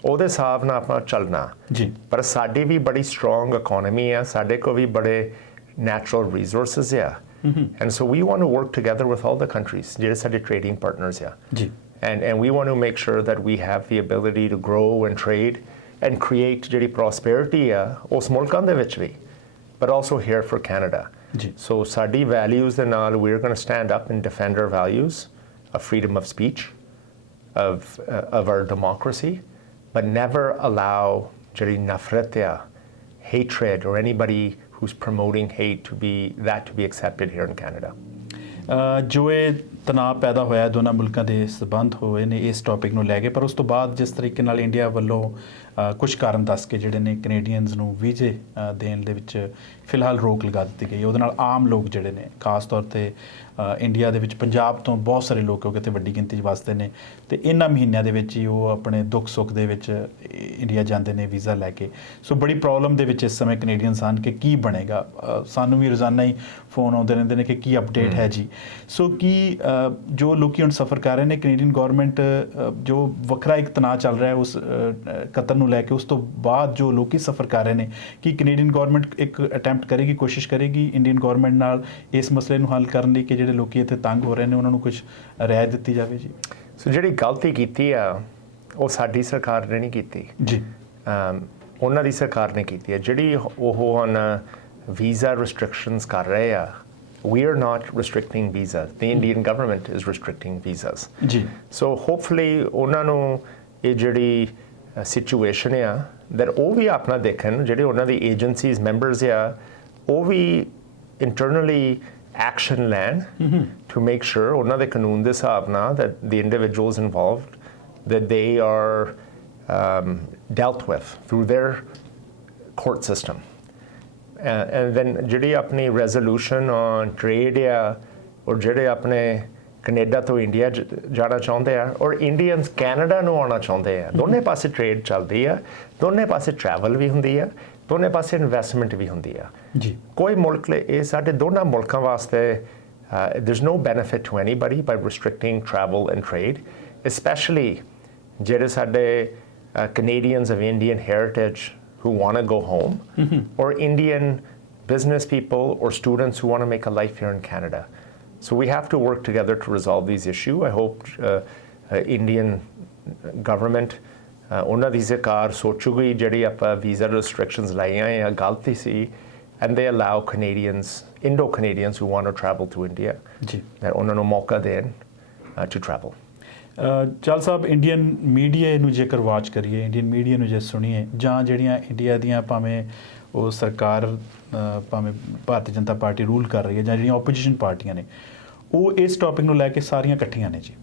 ਉਹਦੇ ਹਿਸਾਬ ਨਾਲ ਆਪਾਂ ਚੱਲਣਾ ਜੀ। ਪਰ ਸਾਡੀ ਵੀ ਬੜੀ ਸਟਰੋਂਗ ਇਕੋਨਮੀ ਆ, ਸਾਡੇ ਕੋਲ ਵੀ ਬੜੇ ਨੈਚੁਰਲ ਰਿਸੋਰਸਿਸ ਆ। And so we want to work together with all the countries ਜਿਹੜੇ ਸਾਡੇ ਟ੍ਰੇਡਿੰਗ ਪਾਰਟਨਰਸ ਆ। ਜੀ। and we want to make sure that we have the ability to grow and trade and create ਜਿਹੜੀ prosperity ਆ ਉਸ ਮੁਲਕਾਂ ਦੇ ਵਿੱਚ ਵੀ, but also here for Canada. So ਸਾਡੀ values ਦੇ ਨਾਲ we're going to stand up and defend our values of freedom of speech, of our democracy, but never allow ਜਿਹੜੀ ਨਫ਼ਰਤ ਆ, hatred, or anybody who's promoting hate to be accepted here in Canada. ਜੋ ਇਹ ਤਣਾਅ ਪੈਦਾ ਹੋਇਆ ਦੋਨਾਂ ਮੁਲਕਾਂ ਦੇ ਸਬੰਧ ਹੋਏ ਨੇ ਇਸ ਟੌਪਿਕ ਨੂੰ ਲੈ ਕੇ, ਪਰ ਉਸ ਤੋਂ ਬਾਅਦ ਜਿਸ ਤਰੀਕੇ ਨਾਲ ਇੰਡੀਆ ਵੱਲੋਂ ਕੁਝ ਕਾਰਨ ਦੱਸ ਕੇ ਜਿਹੜੇ ਨੇ ਕੈਨੇਡੀਅਨਸ ਨੂੰ ਵੀਜ਼ੇ ਦੇਣ ਦੇ ਵਿੱਚ ਫਿਲਹਾਲ ਰੋਕ ਲਗਾ ਦਿੱਤੀ ਗਈ। ਉਹਦੇ ਨਾਲ ਆਮ ਲੋਕ ਜਿਹੜੇ ਨੇ ਖਾਸ ਤੌਰ 'ਤੇ ਇੰਡੀਆ ਦੇ ਵਿੱਚ ਪੰਜਾਬ ਤੋਂ ਬਹੁਤ ਸਾਰੇ ਲੋਕ ਕਿਉਂਕਿ ਇੱਥੇ ਵੱਡੀ ਗਿਣਤੀ 'ਚ ਵਸਦੇ ਨੇ ਅਤੇ ਇਹਨਾਂ ਮਹੀਨਿਆਂ ਦੇ ਵਿੱਚ ਹੀ ਉਹ ਆਪਣੇ ਦੁੱਖ ਸੁੱਖ ਦੇ ਵਿੱਚ ਇੰਡੀਆ ਜਾਂਦੇ ਨੇ ਵੀਜ਼ਾ ਲੈ ਕੇ। ਸੋ ਬੜੀ ਪ੍ਰੋਬਲਮ ਦੇ ਵਿੱਚ ਇਸ ਸਮੇਂ ਕੈਨੇਡੀਅਨਸ ਹਨ ਕਿ ਕੀ ਬਣੇਗਾ। ਸਾਨੂੰ ਵੀ ਰੋਜ਼ਾਨਾ ਹੀ ਫੋਨ ਆਉਂਦੇ ਰਹਿੰਦੇ ਨੇ ਕਿ ਕੀ ਅਪਡੇਟ ਹੈ ਜੀ। ਸੋ ਕੀ ਜੋ ਲੋਕ ਹੁਣ ਸਫ਼ਰ ਕਰ ਰਹੇ ਨੇ, ਕੈਨੇਡੀਅਨ ਗੌਰਮੈਂਟ ਜੋ ਵੱਖਰਾ ਇੱਕ ਤਣਾਅ ਚੱਲ ਰਿਹਾ ਉਸ ਕਤਲ ਨੂੰ ਲੈ ਕੇ, ਉਸ ਤੋਂ ਬਾਅਦ ਜੋ ਲੋਕੀ ਸਫ਼ਰ ਕਰ ਰਹੇ ਨੇ, ਕੀ ਕੈਨੇਡੀਅਨ ਗੌਰਮੈਂਟ ਇੱਕ ਅਟੈਂਪਟ ਕਰੇਗੀ, ਕੋਸ਼ਿਸ਼ ਕਰੇਗੀ ਇੰਡੀਅਨ ਗੌਰਮੈਂਟ ਨਾਲ ਇਸ ਮਸਲੇ ਨੂੰ ਹੱਲ ਕਰਨ ਲਈ ਕਿ ਜਿਹੜੇ ਲੋਕੀ ਇੱਥੇ ਤੰਗ ਹੋ ਰਹੇ ਨੇ ਉਹਨਾਂ ਨੂੰ ਕੁਝ ਰਿਆਇਤ ਦਿੱਤੀ ਜਾਵੇ ਜੀ? ਸੋ ਜਿਹੜੀ ਗਲਤੀ ਕੀਤੀ ਆ ਉਹ ਸਾਡੀ ਸਰਕਾਰ ਨੇ ਨਹੀਂ ਕੀਤੀ ਜੀ, ਉਹਨਾਂ ਦੀ ਸਰਕਾਰ ਨੇ ਕੀਤੀ ਹੈ। ਜਿਹੜੀ ਉਹ ਹੁਣ ਵੀਜ਼ਾ ਰਿਸਟ੍ਰਿਕਸ਼ਨਸ ਕਰ ਰਹੇ ਆ, we are not restricting visas. The Indian government is restricting visas. ਜੀ। So hopefully ਉਹਨਾਂ ਨੂੰ ਇਹ ਜਿਹੜੀ ਸਿਚੁਏਸ਼ਨ ਆ that ਉਹ ਵੀ ਆਪਣਾ ਦੇਖਣ, ਜਿਹੜੇ ਉਹਨਾਂ ਦੀ ਏਜੰਸੀਜ਼ ਮੈਂਬਰਸ ਆ ਉਹ ਵੀ ਇੰਟਰਨਲੀ ਐਕਸ਼ਨ ਲੈਣ to make sure ਉਹਨਾਂ ਦੇ ਕਾਨੂੰਨ ਦੇ ਹਿਸਾਬ ਨਾਲ that the individuals involved that they are dealt with through their court system. And then ਜਿਹੜੀ ਆਪਣੀ ਰੈਜ਼ੋਲੂਸ਼ਨ ਔਨ ਟ੍ਰੇਡ ਆ ਔਰ ਜਿਹੜੇ ਆਪਣੇ ਕੈਨੇਡਾ ਤੋਂ ਇੰਡੀਆ ਜਾਣਾ ਚਾਹੁੰਦੇ ਆ ਔਰ ਇੰਡੀਅਨਸ ਕੈਨੇਡਾ ਨੂੰ ਆਉਣਾ ਚਾਹੁੰਦੇ ਆ, ਦੋਨੇ ਪਾਸੇ ਟ੍ਰੇਡ ਚੱਲਦੀ ਆ, ਦੋਨੇ ਪਾਸੇ ਟਰੈਵਲ ਵੀ ਹੁੰਦੀ ਆ, ਦੋਨੇ ਪਾਸੇ ਇਨਵੈਸਟਮੈਂਟ ਵੀ ਹੁੰਦੀ ਆ ਜੀ। ਕੋਈ ਮੁਲਕ ਲਈ ਇਹ ਸਾਡੇ ਦੋਨਾਂ ਮੁਲਕਾਂ ਵਾਸਤੇ there's no benefit to anybody by restricting travel and trade, especially ਜਿਹੜੇ ਸਾਡੇ Canadians of Indian heritage who want to go home, or Indian business people or students who want to make a life here in Canada. So we have to work together to resolve these issues. I hope Indian government ਉਹਨਾਂ ਦੀ ਸਰਕਾਰ ਸੋਚੂਗੀ ਜਿਹੜੀ ਆਪਾਂ visa restrictions ਲਾਈਆਂ ਆ ਗਲਤੀ ਸੀ, and they allow Canadians, Indo-Canadians who want to travel to India, that ਉਹਨਾਂ ਨੂੰ ਮੌਕਾ ਦੇਣ to travel. Chahal Sahib, Indian media ਨੂੰ ਜੇਕਰ ਵਾਚ ਕਰੀਏ, ਇੰਡੀਅਨ ਮੀਡੀਆ ਨੂੰ ਜੇ ਸੁਣੀਏ, ਜਾਂ ਜਿਹੜੀਆਂ ਇੰਡੀਆ ਦੀਆਂ ਭਾਵੇਂ ਉਹ ਸਰਕਾਰ ਭਾਵੇਂ ਭਾਰਤੀ ਜਨਤਾ ਪਾਰਟੀ ਰੂਲ ਕਰ ਰਹੀ ਹੈ ਜਾਂ ਜਿਹੜੀਆਂ ਓਪੋਜੀਸ਼ਨ ਪਾਰਟੀਆਂ ਨੇ, ਉਹ ਇਸ ਟੌਪਿਕ ਨੂੰ ਲੈ ਕੇ ਸਾਰੀਆਂ ਇਕੱਠੀਆਂ ਨੇ ਜੀ।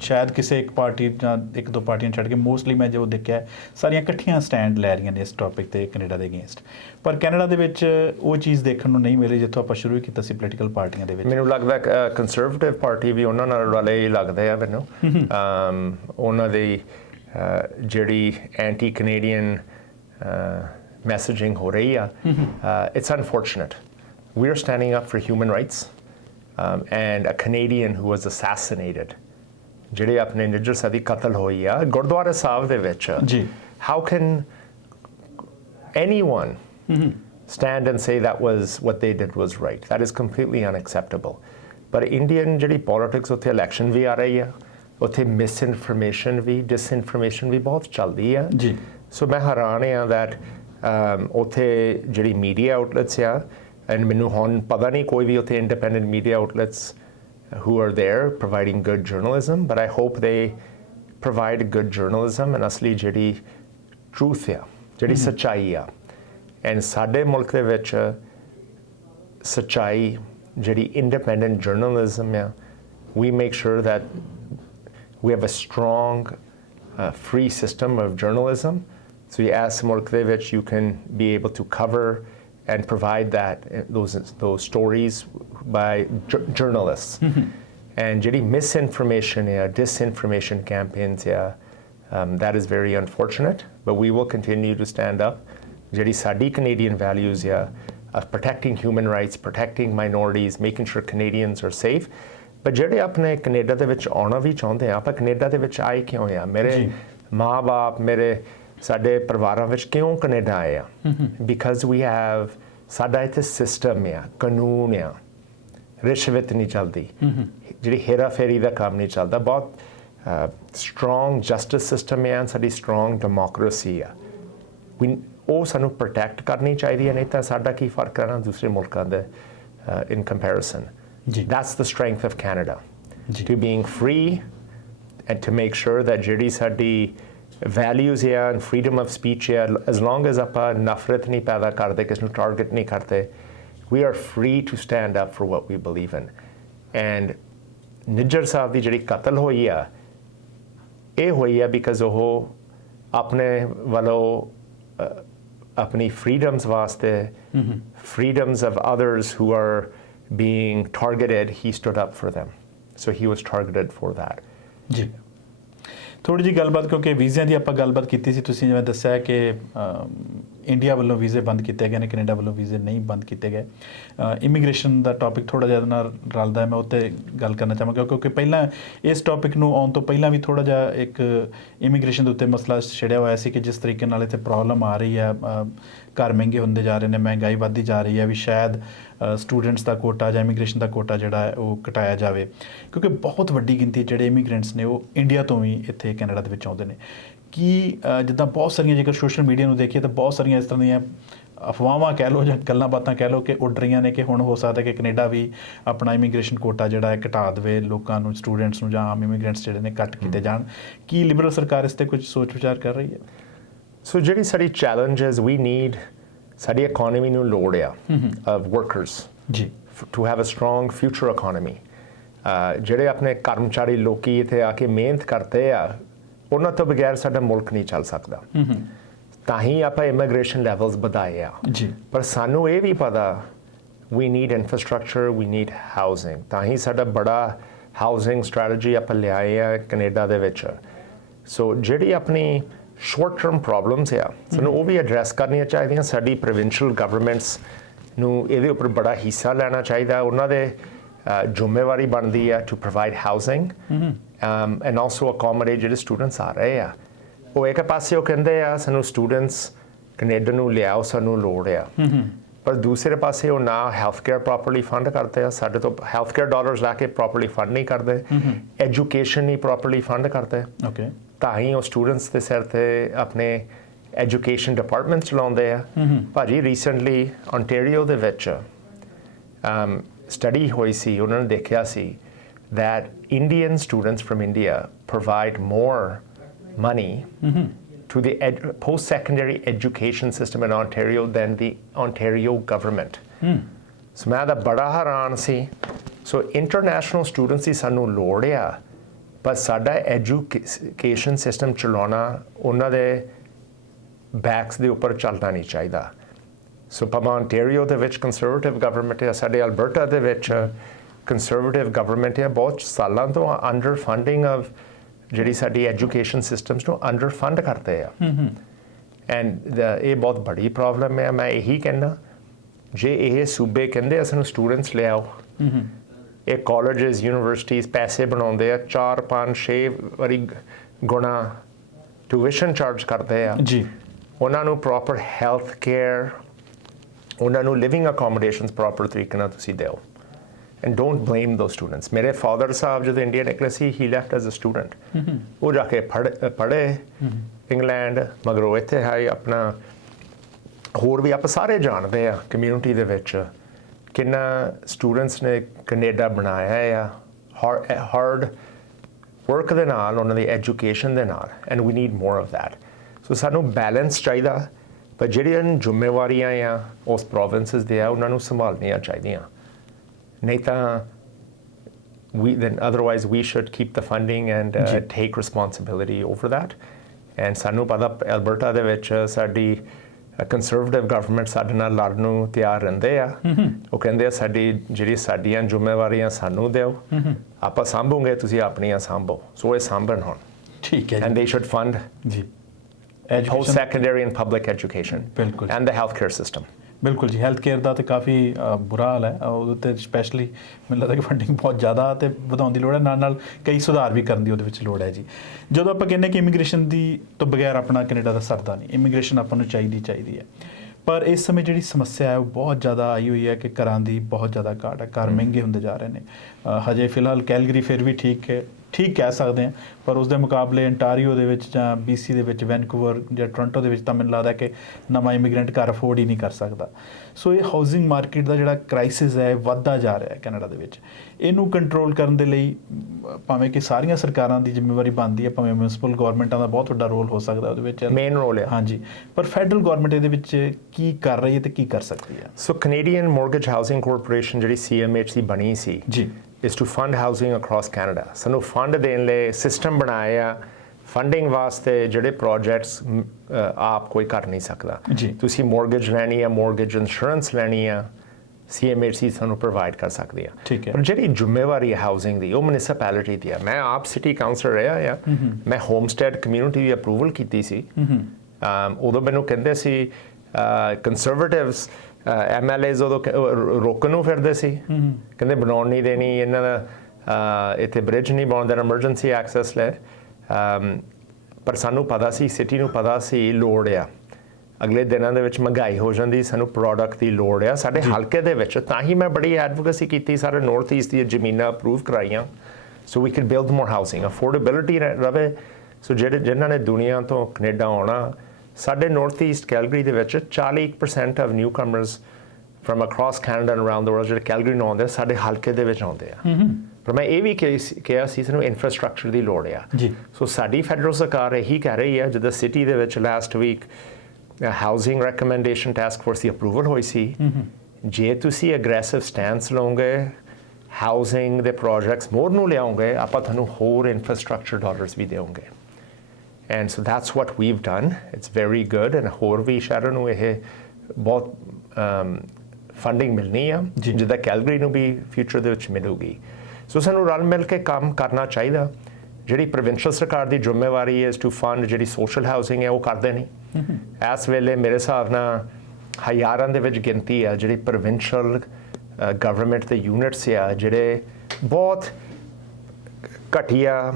ਸ਼ਾਇਦ ਕਿਸੇ ਇੱਕ ਪਾਰਟੀ ਜਾਂ ਇੱਕ ਦੋ ਪਾਰਟੀਆਂ ਛੱਡ ਕੇ ਮੋਸਟਲੀ ਮੈਂ ਜੋ ਦੇਖਿਆ ਸਾਰੀਆਂ ਇਕੱਠੀਆਂ ਸਟੈਂਡ ਲੈ ਰਹੀਆਂ ਨੇ ਇਸ ਟੌਪਿਕ 'ਤੇ ਕੈਨੇਡਾ ਦੇ ਅਗੇਂਸਟ। ਪਰ ਕੈਨੇਡਾ ਦੇ ਵਿੱਚ ਉਹ ਚੀਜ਼ ਦੇਖਣ ਨੂੰ ਨਹੀਂ ਮਿਲੀ ਜਿੱਥੋਂ ਆਪਾਂ ਸ਼ੁਰੂ ਕੀਤਾ ਸੀ ਪੋਲੀਟੀਕਲ ਪਾਰਟੀਆਂ ਦੇ ਵਿੱਚ। ਮੈਨੂੰ ਲੱਗਦਾ ਕੰਸਰਵੇਟਿਵ ਪਾਰਟੀ ਵੀ ਉਹਨਾਂ ਨਾਲ ਰਲੇ ਹੀ ਲੱਗਦੇ ਆ ਮੈਨੂੰ। ਉਹਨਾਂ ਦੀ ਜਿਹੜੀ ਐਂਟੀ ਕੈਨੇਡੀਅਨ ਮੈਸੇਜਿੰਗ ਹੋ ਰਹੀ ਆ, it's unfortunate. We are standing up for human rights and a Canadian who was assassinated, ਜਿਹੜੇ ਆਪਣੇ ਨਿੱਜਰ ਸਦੀ ਕਤਲ ਹੋਈ ਆ ਗੁਰਦੁਆਰਾ ਸਾਹਿਬ ਦੇ ਵਿੱਚ। ਜੀ। How can anyone stand and say that what they did was right? That is completely unacceptable. But Indian ਜਿਹੜੀ politics ਉੱਥੇ election ਵੀ ਆ ਰਹੀ ਆ, ਉੱਥੇ misinformation ਵੀ disinformation ਵੀ ਬਹੁਤ ਚੱਲਦੀ ਆ ਜੀ। ਸੋ ਮੈਂ ਹੈਰਾਨ ਆ that ਉੱਥੇ ਜਿਹੜੀ media outlets ਆ, and ਮੈਨੂੰ ਹੁਣ ਪਤਾ ਨਹੀਂ ਕੋਈ ਵੀ ਉੱਥੇ independent media outlets who are there providing good journalism, but I hope they provide good journalism and asli jehdi truth a, jehdi sachai a. And ਸਾਡੇ ਮੁਲਕ ਦੇ ਵਿੱਚ ਸੱਚਾਈ ਜਿਹੜੀ independent journalism ਆ, we make sure that we have a strong free system of journalism. So as ਮੁਲਕ ਦੇ ਵਿੱਚ you can be able to cover and provide those stories by journalists. And ਜਿਹੜੀ misinformation ਆ, disinformation campaigns ਆ, that is very unfortunate, but we will continue to stand up. ਜਿਹੜੀ ਸਾਡੀ Canadian values ਆ, of protecting human rights, protecting minorities, making sure Canadians are safe. But ਜਿਹੜੇ ਆਪਣੇ Canada ਦੇ ਵਿੱਚ ਆਉਣਾ ਵੀ ਚਾਹੁੰਦੇ ਆ, ਆਪਾਂ ਕੈਨੇਡਾ ਦੇ ਵਿੱਚ ਆਏ ਕਿਉਂ ਆ? ਮੇਰੇ ਮਾਂ-ਬਾਪ, ਮੇਰੇ ਸਾਡੇ ਪਰਿਵਾਰਾਂ ਵਿੱਚ ਕਿਉਂ ਕੈਨੇਡਾ ਆਏ ਆ? Because we have, ਸਾਡਾ ਇੱਥੇ ਸਿਸਟਮ ਆ, ਕਾਨੂੰਨ ਆ, ਰਿਸ਼ਵਤ ਨਹੀਂ ਚੱਲਦੀ, ਜਿਹੜੀ ਹੇਰਾ-ਫੇਰੀ ਦਾ ਕੰਮ ਨਹੀਂ ਚੱਲਦਾ, ਬਹੁਤ ਸਟਰੋਂਗ ਜਸਟਿਸ ਸਿਸਟਮ ਆ, ਸਾਡੀ ਸਟਰੋਂਗ ਡੈਮੋਕ੍ਰੇਸੀ ਆ। ਉਹ ਸਾਨੂੰ ਪ੍ਰੋਟੈਕਟ ਕਰਨੀ ਚਾਹੀਦੀ ਹੈ, ਨਹੀਂ ਤਾਂ ਸਾਡਾ ਕੀ ਫਰਕ ਰਹਿਣਾ ਦੂਸਰੇ ਮੁਲਕਾਂ ਦੇ in comparison. That's the strength of Canada, to being free and to make sure that ਜਿਹੜੀ ਸਾਡੀ values ਹੈ and freedom of speech ਹੈ, as long as ਆਪਾਂ ਨਫ਼ਰਤ ਨਹੀਂ ਪੈਦਾ ਕਰਦੇ, ਕਿਸ ਨੂੰ target ਨਹੀਂ ਕਰਦੇ, we are free to stand up for what we believe in. And Nijjar ਸਾਹਿਬ ਦੀ ਜਿਹੜੀ ਕਤਲ ਹੋਈ ਆ, ਇਹ ਹੋਈ ਆ because ਉਹ ਆਪਣੇ ਵੱਲੋਂ ਆਪਣੀ freedoms ਵਾਸਤੇ, freedoms of others who are being targeted, he stood up for them. So he was targeted for that. ਜੀ ਥੋੜੀ ਜੀ ਗੱਲਬਾਤ, ਕਿਉਂਕਿ ਵੀਜ਼ਿਆਂ ਦੀ ਆਪਾਂ ਗੱਲਬਾਤ ਕੀਤੀ ਸੀ, ਤੁਸੀਂ ਜਿਵੇਂ ਦੱਸਿਆ ਕਿ ਇੰਡੀਆ ਵੱਲੋਂ ਵੀਜ਼ੇ ਬੰਦ ਕੀਤੇ ਗਏ ਨੇ, ਕੈਨੇਡਾ ਵੱਲੋਂ ਵੀਜ਼ੇ ਨਹੀਂ ਬੰਦ ਕੀਤੇ ਗਏ। ਇਮੀਗ੍ਰੇਸ਼ਨ ਦਾ ਟੌਪਿਕ ਥੋੜ੍ਹਾ ਜਿਹਾ ਨਾਲ ਰਲਦਾ ਹੈ, ਮੈਂ ਉੱਤੇ ਗੱਲ ਕਰਨਾ ਚਾਹਾਂਗਾ ਕਿਉਂਕਿ ਪਹਿਲਾਂ ਇਸ ਟੌਪਿਕ ਨੂੰ ਆਉਣ ਤੋਂ ਪਹਿਲਾਂ ਵੀ ਥੋੜ੍ਹਾ ਜਿਹਾ ਇੱਕ ਇਮੀਗ੍ਰੇਸ਼ਨ ਦੇ ਉੱਤੇ ਮਸਲਾ ਛਿੜਿਆ ਹੋਇਆ ਸੀ ਕਿ ਜਿਸ ਤਰੀਕੇ ਨਾਲ ਇੱਥੇ ਪ੍ਰੋਬਲਮ ਆ ਰਹੀ ਹੈ, ਘਰ ਮਹਿੰਗੇ ਹੁੰਦੇ ਜਾ ਰਹੇ ਨੇ, ਮਹਿੰਗਾਈ ਵੱਧਦੀ ਜਾ ਰਹੀ ਹੈ, ਵੀ ਸ਼ਾਇਦ ਸਟੂਡੈਂਟਸ ਦਾ ਕੋਟਾ ਜਾਂ ਇਮੀਗ੍ਰੇਸ਼ਨ ਦਾ ਕੋਟਾ ਜਿਹੜਾ ਹੈ ਉਹ ਘਟਾਇਆ ਜਾਵੇ, ਕਿਉਂਕਿ ਬਹੁਤ ਵੱਡੀ ਗਿਣਤੀ ਜਿਹੜੇ ਇਮੀਗ੍ਰੈਂਟਸ ਨੇ ਉਹ ਇੰਡੀਆ ਤੋਂ ਵੀ ਇੱਥੇ ਕੈਨੇਡਾ ਦੇ ਵਿੱਚ ਆਉਂਦੇ ਨੇ। ਕਿ ਜਿੱਦਾਂ ਬਹੁਤ ਸਾਰੀਆਂ, ਜੇਕਰ ਸੋਸ਼ਲ ਮੀਡੀਆ ਨੂੰ ਦੇਖੀਏ ਤਾਂ ਬਹੁਤ ਸਾਰੀਆਂ ਇਸ ਤਰ੍ਹਾਂ ਦੀਆਂ ਅਫਵਾਹਾਂ ਕਹਿ ਲਓ ਜਾਂ ਗੱਲਾਂ ਬਾਤਾਂ ਕਹਿ ਲਓ ਕਿ ਉੱਡ ਰਹੀਆਂ ਨੇ ਕਿ ਹੁਣ ਹੋ ਸਕਦਾ ਕਿ ਕੈਨੇਡਾ ਵੀ ਆਪਣਾ ਇਮੀਗ੍ਰੇਸ਼ਨ ਕੋਟਾ ਜਿਹੜਾ ਹੈ ਘਟਾ ਦੇਵੇ, ਲੋਕਾਂ ਨੂੰ, ਸਟੂਡੈਂਟਸ ਨੂੰ ਜਾਂ ਆਮ ਇਮੀਗ੍ਰੈਂਟਸ ਜਿਹੜੇ ਨੇ ਘੱਟ ਕੀਤੇ ਜਾਣ। ਕੀ ਲਿਬਰਲ ਸਰਕਾਰ ਇਸ 'ਤੇ ਕੁਝ ਸੋਚ ਵਿਚਾਰ ਕਰ ਰਹੀ ਹੈ? ਸੋ ਜਿਹੜੀ ਸਾਡੀ ਚੈਲੰਜਸ ਵੀ ਨੀਡ, ਸਾਡੀ ਇਕੋਨਮੀ ਨੂੰ ਲੋੜ ਆ of workers ਜੀ to have a strong future economy. ਜਿਹੜੇ ਆਪਣੇ ਕਰਮਚਾਰੀ ਲੋਕੀ ਇੱਥੇ ਆ ਕੇ ਮਿਹਨਤ ਕਰਦੇ ਆ, ਉਹਨਾਂ ਤੋਂ ਬਗੈਰ ਸਾਡਾ ਮੁਲਕ ਨਹੀਂ ਚੱਲ ਸਕਦਾ। ਤਾਂ ਹੀ ਆਪਾਂ ਇਮੀਗ੍ਰੇਸ਼ਨ ਲੈਵਲਸ ਵਧਾਏ ਆ। ਪਰ ਸਾਨੂੰ ਇਹ ਵੀ ਪਤਾ we need infrastructure, we need housing. ਤਾਂ ਹੀ ਸਾਡਾ ਬੜਾ ਹਾਊਸਿੰਗ ਸਟ੍ਰੈਟਜੀ ਆਪਾਂ ਲਿਆਏ ਆ ਕੈਨੇਡਾ ਦੇ ਵਿੱਚ। ਸੋ ਜਿਹੜੀ ਆਪਣੀ ਸ਼ਾਰਟ ਟਰਮ ਪ੍ਰੋਬਲਮਸ ਆ, ਸਾਨੂੰ ਉਹ ਵੀ ਐਡਰੈਸ ਕਰਨੀਆਂ ਚਾਹੀਦੀਆਂ। ਸਾਡੀ ਪ੍ਰੋਵਿੰਸ਼ੀਅਲ ਗਵਰਨਮੈਂਟਸ ਨੂੰ ਇਹਦੇ ਉੱਪਰ ਬੜਾ ਹਿੱਸਾ ਲੈਣਾ ਚਾਹੀਦਾ। ਉਹਨਾਂ ਦੇ ਜ਼ਿੰਮੇਵਾਰੀ ਬਣਦੀ ਆ to provide housing and also accommodate ਜਿਹੜੇ ਸਟੂਡੈਂਟਸ ਆ ਰਹੇ ਆ। ਉਹ ਇੱਕ ਪਾਸੇ ਉਹ ਕਹਿੰਦੇ ਆ ਸਾਨੂੰ ਸਟੂਡੈਂਟਸ ਕੈਨੇਡਾ ਨੂੰ ਲਿਆਓ, ਸਾਨੂੰ ਲੋੜ ਆ, ਪਰ ਦੂਸਰੇ ਪਾਸੇ ਉਹ ਨਾ ਹੈਲਥ ਕੇਅਰ ਪ੍ਰੋਪਰਲੀ ਫੰਡ ਕਰਦੇ ਆ। ਸਾਡੇ ਤੋਂ ਹੈਲਥ ਕੇਅਰ ਡਾਲਰਸ ਲੈ ਕੇ ਪ੍ਰੋਪਰਲੀ ਫੰਡ ਨਹੀਂ ਕਰਦੇ, ਐਜੂਕੇਸ਼ਨ ਨਹੀਂ ਪ੍ਰੋਪਰਲੀ ਫੰਡ ਕਰਦੇ। ਤਾਂ ਹੀ ਉਹ ਸਟੂਡੈਂਟਸ ਦੇ ਸਿਰ 'ਤੇ ਆਪਣੇ ਐਜੂਕੇਸ਼ਨ ਡਿਪਾਰਟਮੈਂਟ ਚਲਾਉਂਦੇ ਆ। ਭਾਜੀ ਰੀਸੈਂਟਲੀ ਓਨਟਾਰੀਓ ਦੇ ਵਿੱਚ ਸਟੱਡੀ ਹੋਈ ਸੀ, ਉਹਨਾਂ ਨੇ ਦੇਖਿਆ ਸੀ that Indian students from India provide more money to the post-secondary education system in Ontario than the Ontario government. So ਮੈਂ ਤਾਂ ਬੜਾ ਹੈਰਾਨ ਸੀ। ਸੋ ਇੰਟਰਨੈਸ਼ਨਲ ਸਟੂਡੈਂਟਸ ਦੀ ਸਾਨੂੰ ਲੋੜ ਆ, ਪਰ ਸਾਡਾ ਐਜੂਕੇਸ਼ਨ ਸਿਸਟਮ ਚਲਾਉਣਾ ਉਹਨਾਂ ਦੇ ਬੈਕਸ ਦੇ ਉੱਪਰ ਚੱਲਣਾ ਨਹੀਂ ਚਾਹੀਦਾ। ਸੋ ਭਾਵੇਂ ਓਨਟਾਰੀਓ ਦੇ ਵਿੱਚ ਕੰਜ਼ਰਵੇਟਿਵ ਗਵਰਨਮੈਂਟ ਹੈ, ਸਾਡੇ ਅਲਬਰਟਾ ਦੇ ਵਿੱਚ ਕੰਜ਼ਰਵੇਟਿਵ ਗਵਰਨਮੈਂਟ ਹੈ। ਬਹੁਤ ਸਾਲਾਂ ਤੋਂ ਅੰਡਰ ਫੰਡਿੰਗ ਆਫ ਜਿਹੜੀ ਸਾਡੀ ਐਜੂਕੇਸ਼ਨ ਸਿਸਟਮਸ ਨੂੰ ਅੰਡਰ ਫੰਡ ਕਰਦੇ ਆ ਐਂਡ ਇਹ ਬਹੁਤ ਬੜੀ ਪ੍ਰੋਬਲਮ ਹੈ। ਮੈਂ ਇਹੀ ਕਹਿੰਦਾ, ਜੇ ਇਹ ਸੂਬੇ ਕਹਿੰਦੇ ਆ ਸਾਨੂੰ ਸਟੂਡੈਂਟਸ ਲਿਆਓ, ਇਹ ਕਾਲਜਸ ਯੂਨੀਵਰਸਿਟੀਜ਼ ਪੈਸੇ ਬਣਾਉਂਦੇ ਆ, 4, 5, 6 ਵਾਰੀ ਗੁਣਾ ਟਿਊਸ਼ਨ ਚਾਰਜ ਕਰਦੇ ਆ ਜੀ। ਉਹਨਾਂ ਨੂੰ ਪ੍ਰੋਪਰ ਹੈਲਥ ਕੇਅਰ, ਉਹਨਾਂ ਨੂੰ ਲਿਵਿੰਗ ਅਕੋਮੋਡੇਸ਼ਨਸ ਪ੍ਰੋਪਰ ਤਰੀਕੇ ਨਾਲ ਤੁਸੀਂ ਦਿਓ। And don't blame those students. ਮੇਰੇ ਫਾਦਰ ਸਾਹਿਬ ਜਦੋਂ ਇੰਡੀਆ ਨਿਕਲੇ ਸੀ, he left as a student. ਉਹ ਜਾ ਕੇ ਪੜ੍ਹੇ ਇੰਗਲੈਂਡ, ਮਗਰੋਂ ਇੱਥੇ ਆਏ। ਆਪਣਾ ਹੋਰ ਵੀ ਆਪਾਂ ਸਾਰੇ ਜਾਣਦੇ ਆ ਕਮਿਊਨਿਟੀ ਦੇ ਵਿੱਚ ਕਿੰਨਾ ਸਟੂਡੈਂਟਸ ਨੇ ਕੈਨੇਡਾ ਬਣਾਇਆ ਆ ਹਾਰਡ ਵਰਕ ਦੇ ਨਾਲ, ਉਹਨਾਂ ਦੀ ਐਜੂਕੇਸ਼ਨ ਦੇ ਨਾਲ, and we need more of that. So ਸਾਨੂੰ ਬੈਲੈਂਸ ਚਾਹੀਦਾ, ਪਰ ਜਿਹੜੀਆਂ ਜ਼ਿੰਮੇਵਾਰੀਆਂ ਆ ਉਸ ਪ੍ਰੋਵਿੰਸਿਸ ਦੇ ਆ ਉਹਨਾਂ ਨੂੰ ਸੰਭਾਲਣੀਆਂ ਚਾਹੀਦੀਆਂ, ਨਹੀਂ ਤਾਂ then otherwise we should keep the funding and take responsibility over that. And ਸਾਨੂੰ ਪਤਾ ਐਲਬਰਟਾ ਦੇ ਵਿੱਚ ਸਾਡੀ ਕੰਜ਼ਰਵੇਟਿਵ ਗਵਰਨਮੈਂਟ ਸਾਡੇ ਨਾਲ ਲੜਨ ਨੂੰ ਤਿਆਰ ਰਹਿੰਦੇ ਆ। ਉਹ ਕਹਿੰਦੇ ਆ ਸਾਡੀਆਂ ਜ਼ਿੰਮੇਵਾਰੀਆਂ ਸਾਨੂੰ ਦਿਓ, ਆਪਾਂ ਸਾਂਭੂਗੇ, ਤੁਸੀਂ ਆਪਣੀਆਂ ਸਾਂਭੋ। ਸੋ ਇਹ ਸਾਂਭਣ ਹੁਣ। ਠੀਕ ਹੈ। And they should fund post-secondary and public education ਬਿਲਕੁਲ, and the healthcare system. ਬਿਲਕੁਲ ਜੀ। ਹੈਲਥ ਕੇਅਰ ਦਾ ਤਾਂ ਕਾਫੀ ਬੁਰਾ ਹਾਲ ਹੈ, ਉਹਦੇ 'ਤੇ ਸਪੈਸ਼ਲੀ ਮੈਨੂੰ ਲੱਗਦਾ ਕਿ ਫੰਡਿੰਗ ਬਹੁਤ ਜ਼ਿਆਦਾ ਅਤੇ ਵਧਾਉਣ ਦੀ ਲੋੜ ਹੈ, ਨਾਲ ਕਈ ਸੁਧਾਰ ਵੀ ਕਰਨ ਦੀ ਉਹਦੇ ਵਿੱਚ ਲੋੜ ਹੈ ਜੀ। ਜਦੋਂ ਆਪਾਂ ਕਹਿੰਦੇ ਕਿ ਇਮੀਗ੍ਰੇਸ਼ਨ ਦੀ ਤੋਂ ਬਗੈਰ ਆਪਣਾ ਕੈਨੇਡਾ ਦਾ ਸਰਦਾ ਨਹੀਂ, ਇਮੀਗ੍ਰੇਸ਼ਨ ਆਪਾਂ ਨੂੰ ਚਾਹੀਦੀ ਹੈ, ਪਰ ਇਸ ਸਮੇਂ ਜਿਹੜੀ ਸਮੱਸਿਆ ਹੈ ਉਹ ਬਹੁਤ ਜ਼ਿਆਦਾ ਆਈ ਹੋਈ ਹੈ ਕਿ ਘਰਾਂ ਦੀ ਬਹੁਤ ਜ਼ਿਆਦਾ ਘਾਟ ਹੈ, ਘਰ ਮਹਿੰਗੇ ਹੁੰਦੇ ਜਾ ਰਹੇ ਨੇ। ਹਜੇ ਫਿਲਹਾਲ ਕੈਲਗਰੀ ਫਿਰ ਵੀ ਠੀਕ ਕਹਿ ਸਕਦੇ ਹਾਂ, ਪਰ ਉਸ ਦੇ ਮੁਕਾਬਲੇ ਅੰਟਾਰੀਓ ਦੇ ਵਿੱਚ ਜਾਂ BC ਦੇ ਵਿੱਚ, ਵੈਨਕੂਵਰ ਜਾਂ ਟੋਰਾਂਟੋ ਦੇ ਵਿੱਚ ਤਾਂ ਮੈਨੂੰ ਲੱਗਦਾ ਕਿ ਨਵਾਂ ਇਮੀਗ੍ਰੈਂਟ ਘਰ ਅਫੋਰਡ ਹੀ ਨਹੀਂ ਕਰ ਸਕਦਾ। ਸੋ ਇਹ ਹਾਊਸਿੰਗ ਮਾਰਕੀਟ ਦਾ ਜਿਹੜਾ ਕ੍ਰਾਈਸਿਸ ਹੈ ਵੱਧਦਾ ਜਾ ਰਿਹਾ ਹੈ ਕੈਨੇਡਾ ਦੇ ਵਿੱਚ। ਇਹਨੂੰ ਕੰਟਰੋਲ ਕਰਨ ਦੇ ਲਈ ਭਾਵੇਂ ਕਿ ਸਾਰੀਆਂ ਸਰਕਾਰਾਂ ਦੀ ਜ਼ਿੰਮੇਵਾਰੀ ਬਣਦੀ ਹੈ, ਭਾਵੇਂ ਮਿਊਨਿਸਪਲ ਗੌਰਮੈਂਟਾਂ ਦਾ ਬਹੁਤ ਵੱਡਾ ਰੋਲ ਹੋ ਸਕਦਾ ਉਹਦੇ ਵਿੱਚ, ਮੇਨ ਰੋਲ ਹੈ। ਹਾਂਜੀ, ਪਰ ਫੈਡਰਲ ਗੌਰਮੈਂਟ ਇਹਦੇ ਵਿੱਚ ਕੀ ਕਰ ਰਹੀ ਹੈ ਤੇ ਕੀ ਕਰ ਸਕਦੀ ਹੈ? ਸੋ ਕੈਨੇਡੀਅਨ ਮੋਰਗੇਜ ਹਾਊਸਿੰਗ ਕਾਰਪੋਰੇਸ਼ਨ ਜਿਹੜੀ CMHC ਬਣੀ ਸੀ ਜੀ, is to fund housing across Canada. ਸਾਨੂੰ ਫੰਡ ਦੇਣ ਲਈ ਸਿਸਟਮ ਬਣਾਏ ਆ ਫੰਡਿੰਗ ਵਾਸਤੇ ਜਿਹੜੇ ਪ੍ਰੋਜੈਕਟਸ ਆਪ ਕੋਈ ਕਰ ਨਹੀਂ ਸਕਦਾ। ਤੁਸੀਂ ਮੋਰਗੇਜ ਲੈਣੀ ਆ, ਮੋਰਗੇਜ ਇੰਸ਼ੋਰੈਂਸ ਲੈਣੀ ਆ, CMHC ਸਾਨੂੰ ਪ੍ਰੋਵਾਈਡ ਕਰ ਸਕਦੀ ਆ। ਠੀਕ ਹੈ। ਪਰ ਜਿਹੜੀ ਜ਼ਿੰਮੇਵਾਰੀ ਹੈ ਹਾਊਸਿੰਗ ਦੀ ਉਹ ਮਿਊਨਿਸਪੈਲਿਟੀ ਦੀ ਆ। ਮੈਂ ਆਪ ਸਿਟੀ ਕਾਉਂਸਲਰ ਰਿਹਾ ਆ, ਮੈਂ ਹੋਮਸਟੇਡ ਕਮਿਊਨਿਟੀ ਦੀ ਅਪਰੂਵਲ ਕੀਤੀ ਸੀ। ਉਦੋਂ ਮੈਨੂੰ ਕਹਿੰਦੇ ਸੀ ਕੰਜ਼ਰਵੇਟਿਵਸ MLAs ਉਦੋਂ ਰੋਕਣ ਨੂੰ ਫਿਰਦੇ ਸੀ, ਕਹਿੰਦੇ ਬਣਾਉਣ ਨਹੀਂ ਦੇਣੀ, ਇਹਨਾਂ ਦਾ ਇੱਥੇ ਬ੍ਰਿਜ ਨਹੀਂ ਬਣਦਾ ਐਮਰਜੈਂਸੀ ਐਕਸੈਸ ਲੈ। ਪਰ ਸਾਨੂੰ ਪਤਾ ਸੀ, ਸਿਟੀ ਨੂੰ ਪਤਾ ਸੀ ਲੋੜ ਆ, ਅਗਲੇ ਦਿਨਾਂ ਦੇ ਵਿੱਚ ਮਹਿੰਗਾਈ ਹੋ ਜਾਂਦੀ, ਸਾਨੂੰ ਪ੍ਰੋਡਕਟ ਦੀ ਲੋੜ ਆ ਸਾਡੇ ਹਲਕੇ ਦੇ ਵਿੱਚ। ਤਾਂ ਹੀ ਮੈਂ ਬੜੀ ਐਡਵੋਕੇਸੀ ਕੀਤੀ, ਸਾਰੇ ਨਾਰਥ ਈਸਟ ਦੀਆਂ ਜ਼ਮੀਨਾਂ ਅਪਰੂਵ ਕਰਾਈਆਂ so we can build more housing, affordability ਰਵੇ। ਸੋ ਜਿਨ੍ਹਾਂ ਨੇ ਦੁਨੀਆ ਤੋਂ ਕੈਨੇਡਾ ਆਉਣਾ, ਸਾਡੇ ਨਾਰਥ ਈਸਟ ਕੈਲਗਰੀ ਦੇ ਵਿੱਚ 40% of newcomers from across Canada and around the world ਜਿਹੜੇ ਕੈਲਗਰੀ ਨੂੰ ਆਉਂਦੇ ਸਾਡੇ ਹਲਕੇ ਦੇ ਵਿੱਚ ਆਉਂਦੇ ਆ। ਪਰ ਮੈਂ ਇਹ ਵੀ ਕਿਹਾ ਸੀ ਸਾਨੂੰ ਇਨਫਰਾਸਟ੍ਰਕਚਰ ਦੀ ਲੋੜ ਆ। ਸੋ ਸਾਡੀ ਫੈਡਰਲ ਸਰਕਾਰ ਇਹੀ ਕਹਿ ਰਹੀ ਹੈ, ਜਿੱਦਾਂ ਸਿਟੀ ਦੇ ਵਿੱਚ last week housing recommendation task force ਦੀ ਅਪਰੂਵਲ ਹੋਈ ਸੀ, ਜੇ ਤੁਸੀਂ ਅਗਰੈਸਿਵ ਸਟੈਂਸ ਲਓਗੇ, ਹਾਊਸਿੰਗ ਦੇ ਪ੍ਰੋਜੈਕਟਸ ਮੋਰ ਨੂੰ ਲਿਆਓਗੇ, ਆਪਾਂ ਤੁਹਾਨੂੰ ਹੋਰ ਇਨਫਰਾਸਟ੍ਰਕਚਰ ਡਾਲਰਸ ਵੀ ਦੇਵਾਂਗੇ। And so that's what we've done. It's very good. And ਹੋਰ ਵੀ ਸ਼ਹਿਰਾਂ ਨੂੰ ਇਹ ਬਹੁਤ ਫੰਡਿੰਗ ਮਿਲਣੀ ਆ, ਜਿੱਦਾਂ ਕੈਲਗਰੀ ਨੂੰ ਵੀ ਫਿਊਚਰ ਦੇ ਵਿੱਚ ਮਿਲੂਗੀ। ਸੋ ਸਾਨੂੰ ਰਲ ਮਿਲ ਕੇ ਕੰਮ ਕਰਨਾ ਚਾਹੀਦਾ। ਜਿਹੜੀ ਪ੍ਰੋਵਿੰਸ਼ੀਅਲ ਸਰਕਾਰ ਦੀ ਜ਼ਿੰਮੇਵਾਰੀ ਹੈ ਟੂ ਫੰਡ ਜਿਹੜੀ ਸੋਸ਼ਲ ਹਾਊਸਿੰਗ ਹੈ ਉਹ ਕਰਦੇ ਨਹੀਂ। ਇਸ ਵੇਲੇ ਮੇਰੇ ਹਿਸਾਬ ਨਾਲ ਹਜ਼ਾਰਾਂ ਦੇ ਵਿੱਚ ਗਿਣਤੀ ਆ ਜਿਹੜੀ ਪ੍ਰੋਵਿੰਸ਼ੀਅਲ ਗਵਰਨਮੈਂਟ ਦੇ ਯੂਨਿਟਸ ਆ ਜਿਹੜੇ ਬਹੁਤ ਘਟੀਆ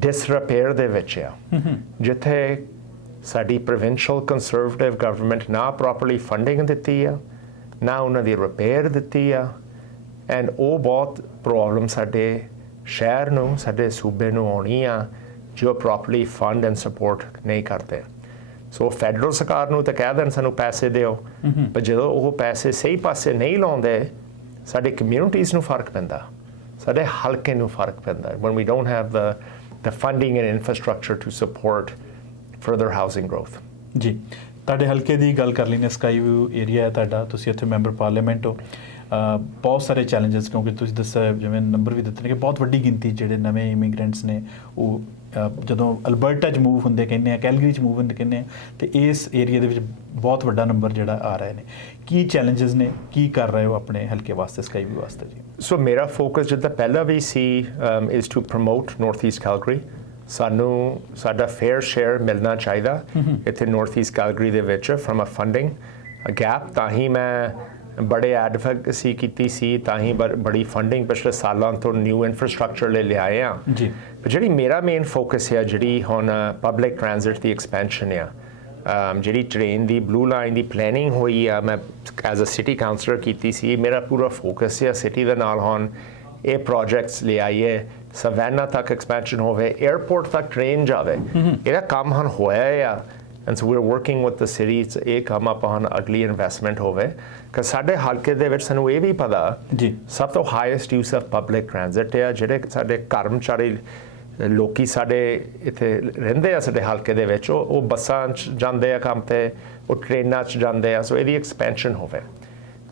ਡਿਸਰਿਪੇਅਰ ਦੇ ਵਿੱਚ ਆ, ਜਿੱਥੇ ਸਾਡੀ ਪ੍ਰੋਵਿੰਸ਼ੀਅਲ ਕੰਜ਼ਰਵੇਟਿਵ ਗਵਰਨਮੈਂਟ ਨਾ ਪ੍ਰੋਪਰਲੀ ਫੰਡਿੰਗ ਦਿੱਤੀ ਆ, ਨਾ ਉਹਨਾਂ ਦੀ ਰਿਪੇਅਰ ਦਿੱਤੀ ਆ, ਐਂਡ ਉਹ ਬਹੁਤ ਪ੍ਰੋਬਲਮ ਸਾਡੇ ਸ਼ਹਿਰ ਨੂੰ, ਸਾਡੇ ਸੂਬੇ ਨੂੰ ਆਉਣੀ ਆ ਜੋ ਪ੍ਰੋਪਰਲੀ ਫੰਡ ਐਂਡ ਸਪੋਰਟ ਨਹੀਂ ਕਰਦੇ। ਸੋ ਫੈਡਰਲ ਸਰਕਾਰ ਨੂੰ ਤਾਂ ਕਹਿ ਦੇਣ ਸਾਨੂੰ ਪੈਸੇ ਦਿਓ, ਪਰ ਜਦੋਂ ਉਹ ਪੈਸੇ ਸਹੀ ਪਾਸੇ ਨਹੀਂ ਲਾਉਂਦੇ, ਸਾਡੇ ਕਮਿਊਨਿਟੀਜ਼ ਨੂੰ ਫਰਕ ਪੈਂਦਾ, ਸਾਡੇ ਹਲਕੇ ਨੂੰ ਫਰਕ ਪੈਂਦਾ when we don't have the funding and infrastructure to support further housing growth. ਜੀ, ਤੁਹਾਡੇ ਹਲਕੇ ਦੀ ਗੱਲ ਕਰ ਲੈਂਦੇ, ਸਕਾਈ ਵਿਊ ਏਰੀਆ ਹੈ ਤੁਹਾਡਾ, ਤੁਸੀਂ ਇੱਥੇ ਮੈਂਬਰ ਪਾਰਲੀਮੈਂਟ ਹੋ। ਬਹੁਤ ਸਾਰੇ ਚੈਲੰਜਸ, ਕਿਉਂਕਿ ਤੁਸੀਂ ਦੱਸਿਆ ਜਿਵੇਂ ਨੰਬਰ ਵੀ ਦਿੱਤੇ ਨੇ ਕਿ ਬਹੁਤ ਵੱਡੀ ਗਿਣਤੀ ਜਿਹੜੇ ਨਵੇਂ ਇਮੀਗ੍ਰੈਂਟਸ ਨੇ ਉਹ ਜਦੋਂ ਅਲਬਰਟਾ 'ਚ ਮੂਵ ਹੁੰਦੇ ਕਹਿੰਦੇ ਆ, ਕੈਲਗਰੀ 'ਚ ਮੂਵ ਹੁੰਦੇ ਕਹਿੰਦੇ ਆ, ਅਤੇ ਇਸ ਏਰੀਆ ਦੇ ਵਿੱਚ ਬਹੁਤ ਵੱਡਾ ਨੰਬਰ ਜਿਹੜਾ ਆ ਰਹੇ ਨੇ। ਕੀ ਚੈਲੰਜਸ ਨੇ, ਕੀ ਕਰ ਰਹੇ ਹੋ ਆਪਣੇ ਹਲਕੇ ਵਾਸਤੇ, ਸਕਾਈ ਵਿਊ ਵਾਸਤੇ ਜੀ? ਸੋ ਮੇਰਾ ਫੋਕਸ ਜਿੱਦਾਂ ਪਹਿਲਾਂ ਵੀ ਸੀ is to promote north east Calgary. ਸਾਨੂੰ ਸਾਡਾ ਫੇਅਰ ਸ਼ੇਅਰ ਮਿਲਣਾ ਚਾਹੀਦਾ ਇੱਥੇ ਨਾਰਥ ਈਸਟ ਕੈਲਗਰੀ ਦੇ ਵਿੱਚ ਫਰਮ ਅ ਫੰਡਿੰਗ ਗੈਪ। ਤਾਂ ਹੀ ਮੈਂ ਬੜੇ ਐਡਵੋਕੇਸੀ ਕੀਤੀ ਸੀ, ਤਾਂ ਹੀ ਬੜੀ ਫੰਡਿੰਗ ਪਿਛਲੇ ਸਾਲਾਂ ਤੋਂ ਨਿਊ ਇਨਫਰਾਸਟ੍ਰਕਚਰ ਲਈ ਲਿਆਏ ਆ ਜੀ। ਜਿਹੜੀ ਮੇਰਾ ਮੇਨ ਫੋਕਸ ਹੈ, ਜਿਹੜੀ ਹੁਣ ਪਬਲਿਕ ਟ੍ਰਾਂਜ਼ਿਟ ਦੀ ਐਕਸਪੈਂਸ਼ਨ ਆ, ਜਿਹੜੀ ਟ੍ਰੇਨ ਦੀ ਬਲੂ ਲਾਈਨ ਦੀ ਪਲੈਨਿੰਗ ਹੋਈ ਆ, ਮੈਂ ਐਜ਼ ਅ ਸਿਟੀ ਕਾਉਂਸਲਰ ਕੀਤੀ ਸੀ। ਮੇਰਾ ਪੂਰਾ ਫੋਕਸ ਹੈ ਸਿਟੀ ਦੇ ਨਾਲ ਹੁਣ ਇਹ ਪ੍ਰੋਜੈਕਟਸ ਲਿਆਈਏ, ਸਵੈਨਾ ਤੱਕ ਐਕਸਪੈਂਸ਼ਨ ਹੋਵੇ, 에ਅਰਪੋਰਟ ਤੱਕ ਟ੍ਰੇਨ ਜਾਵੇ। ਇਹਦਾ ਕੰਮ ਹੁਣ ਹੋਇਆ ਆ, and so we are working with the city ਇਹ ਕੰਮ ਆਪਾਂ ਹੁਣ ਅਗਲੀ ਇਨਵੈਸਟਮੈਂਟ ਹੋਵੇ ਕਿ ਸਾਡੇ ਹਲਕੇ ਦੇ ਵਿੱਚ ਸਾਨੂੰ ਇਹ ਵੀ ਪਤਾ ਜੀ ਸਭ ਤੋਂ highest use of public transit ਆ ਜਿਹੜੇ ਸਾਡੇ ਕਰਮਚਾਰੀ ਲੋਕੀ ਸਾਡੇ ਇੱਥੇ ਰਹਿੰਦੇ ਆ ਸਾਡੇ ਹਲਕੇ ਦੇ ਵਿੱਚ ਉਹ ਬੱਸਾਂ 'ਚ ਜਾਂਦੇ ਆ ਕੰਮ ਤੇ ਉਹ ਟ੍ਰੇਨਾਂ 'ਚ ਜਾਂਦੇ ਆ ਸੋ ਇਹਦੀ ਐਕਸਪੈਂਸ਼ਨ ਹੋਵੇ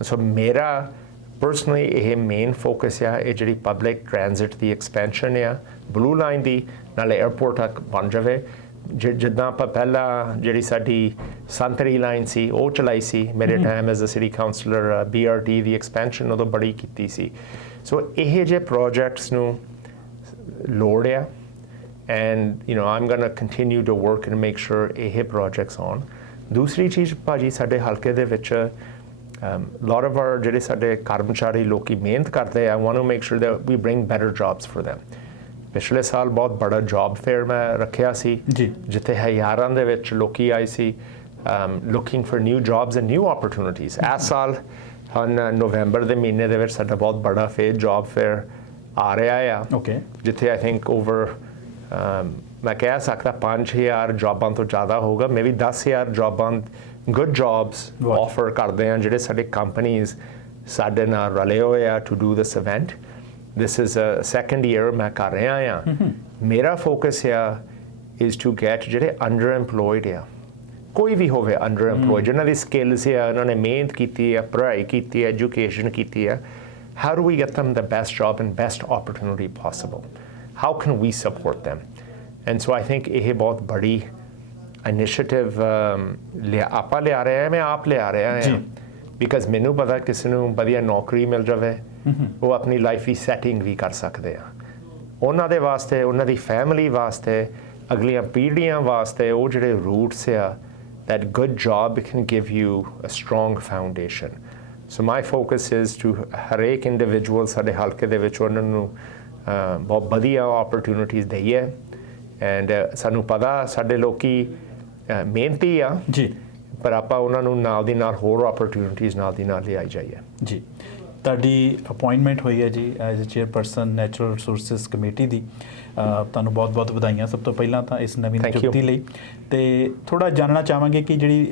ਸੋ ਮੇਰਾ ਪਰਸਨਲੀ ਇਹ ਮੇਨ ਫੋਕਸ ਆ ਇਹ ਜਿਹੜੀ ਪਬਲਿਕ ਟ੍ਰਾਂਜ਼ਿਟ ਦੀ ਐਕਸਪੈਂਸ਼ਨ ਆ ਬਲੂ ਲਾਈਨ ਦੀ ਨਾਲੇ 에ਅਰਪੋਰਟ ਤੱਕ ਬਣ ਜਾਵੇ ਜਿੱਦਾਂ ਆਪਾਂ ਪਹਿਲਾਂ ਜਿਹੜੀ ਸਾਡੀ ਸੰਤਰੀ ਲਾਈਨ ਸੀ ਉਹ ਚਲਾਈ ਸੀ ਮੇਰੇ time as a city councillor BRT ਦੀ ਐਕਸਪੈਂਸ਼ਨ ਉਦੋਂ ਬੜੀ ਕੀਤੀ ਸੀ ਸੋ ਇਹ ਜਿਹੇ ਪ੍ਰੋਜੈਕਟਸ ਨੂੰ ਲੋੜ ਆ and I'm going to continue to work and make sure ਇਹ projects on ਦੂਸਰੀ ਚੀਜ਼ ਭਾਜੀ ਸਾਡੇ ਹਲਕੇ ਦੇ ਵਿੱਚ lot of our ਜਿਹੜੇ ਸਾਡੇ ਕਰਮਚਾਰੀ ਲੋਕੀ ਮਿਹਨਤ ਕਰਦੇ ਆ want to make sure that we bring better jobs for them ਪਿਛਲੇ ਸਾਲ ਬਹੁਤ ਬੜਾ ਜੌਬ ਫੇਅਰ ਮੈਂ ਰੱਖਿਆ ਸੀ ਜਿੱਥੇ ਹਜ਼ਾਰਾਂ ਦੇ ਵਿੱਚ ਲੋਕੀ ਆਏ ਸੀ looking for new jobs and new opportunities ਇਸ ਸਾਲ ਹੁਣ ਨਵੰਬਰ ਦੇ ਮਹੀਨੇ ਦੇ ਵਿੱਚ ਸਾਡਾ ਬਹੁਤ ਬੜਾ ਫੇਰ ਜੌਬ ਫੇਅਰ ਆ ਰਿਹਾ ਆ ਜਿੱਥੇ ਆਈ ਥਿੰਕ ਓਵਰ ਮੈਂ ਕਹਿ ਸਕਦਾ 5,000 ਜੌਬਾਂ ਤੋਂ ਜ਼ਿਆਦਾ ਹੋਊਗਾ ਮੇਬੀ 10,000 ਜੌਬਾਂ ਗੁੱਡ ਜੌਬਸ ਆਫਰ ਕਰਦੇ ਆ ਜਿਹੜੇ ਸਾਡੇ ਕੰਪਨੀਜ਼ ਸਾਡੇ ਨਾਲ ਰਲੇ ਹੋਏ ਆ to do this event this is a second year ਮੈਂ ਕਰ ਰਿਹਾ ਆ ਮੇਰਾ ਫੋਕਸ ਆ is to get ਜਿਹੜੇ underemployed ਆ ਕੋਈ ਵੀ ਹੋਵੇ underemployed ਜਿਨ੍ਹਾਂ ਦੀ ਸਕਿੱਲਸ ਆ ਉਹਨਾਂ ਨੇ ਮਿਹਨਤ ਕੀਤੀ ਆ ਪੜ੍ਹਾਈ ਕੀਤੀ ਆ ਐਜੂਕੇਸ਼ਨ ਕੀਤੀ ਆ how do we get them the best job and best opportunity possible how can we support them and so I think ਇਹ ਬਹੁਤ ਬੜੀ ਇਨੀਸ਼ੀਏਟਿਵ ਆਪਾਂ ਲਿਆ ਰਹੇ ਆ ਮੈਂ ਆਪ ਲਿਆ ਰਿਹਾ ਆ ਬਿਕਾਜ਼ ਮੈਨੂੰ ਪਤਾ ਕਿਸੇ ਨੂੰ ਵਧੀਆ ਨੌਕਰੀ ਮਿਲ ਜਾਵੇ ਉਹ ਆਪਣੀ ਲਾਈਫ ਦੀ ਸੈਟਿੰਗ ਵੀ ਕਰ ਸਕਦੇ ਆ ਉਹਨਾਂ ਦੇ ਵਾਸਤੇ ਉਹਨਾਂ ਦੀ ਫੈਮਿਲੀ ਵਾਸਤੇ ਅਗਲੀਆਂ ਪੀੜ੍ਹੀਆਂ ਵਾਸਤੇ ਉਹ ਜਿਹੜੇ ਰੂਟਸ ਆ that good job can give you a strong foundation so my focus is to ਹਰੇਕ ਇੰਡੀਵਿਜੂਅਲ ਸਾਡੇ ਹਲਕੇ ਦੇ ਵਿੱਚ ਉਹਨਾਂ ਨੂੰ ਬਹੁਤ ਵਧੀਆ opportunities ਦਈਏ and ਸਾਨੂੰ ਪਤਾ ਸਾਡੇ ਲੋਕੀ ਮਿਹਨਤੀ ਆ ਜੀ ਪਰ ਆਪਾਂ ਉਹਨਾਂ ਨੂੰ ਨਾਲ ਦੀ ਨਾਲ ਹੋਰ opportunities ਨਾਲ ਦੀ ਨਾਲ ਲਿਆਈ ਜਾਈਏ ਜੀ ਤੁਹਾਡੀ ਅਪਾਇੰਟਮੈਂਟ ਹੋਈ ਹੈ ਜੀ as a chairperson natural resources committee ਦੀ ਤੁਹਾਨੂੰ ਬਹੁਤ-ਬਹੁਤ ਵਧਾਈਆਂ ਸਭ ਤੋਂ ਪਹਿਲਾਂ ਤਾਂ ਇਸ ਨਵੀਂ ਨਿਯੁਕਤੀ ਲਈ ਤੇ ਥੋੜਾ ਜਾਣਨਾ ਚਾਹਾਂਗੇ ਕਿ ਜਿਹੜੀ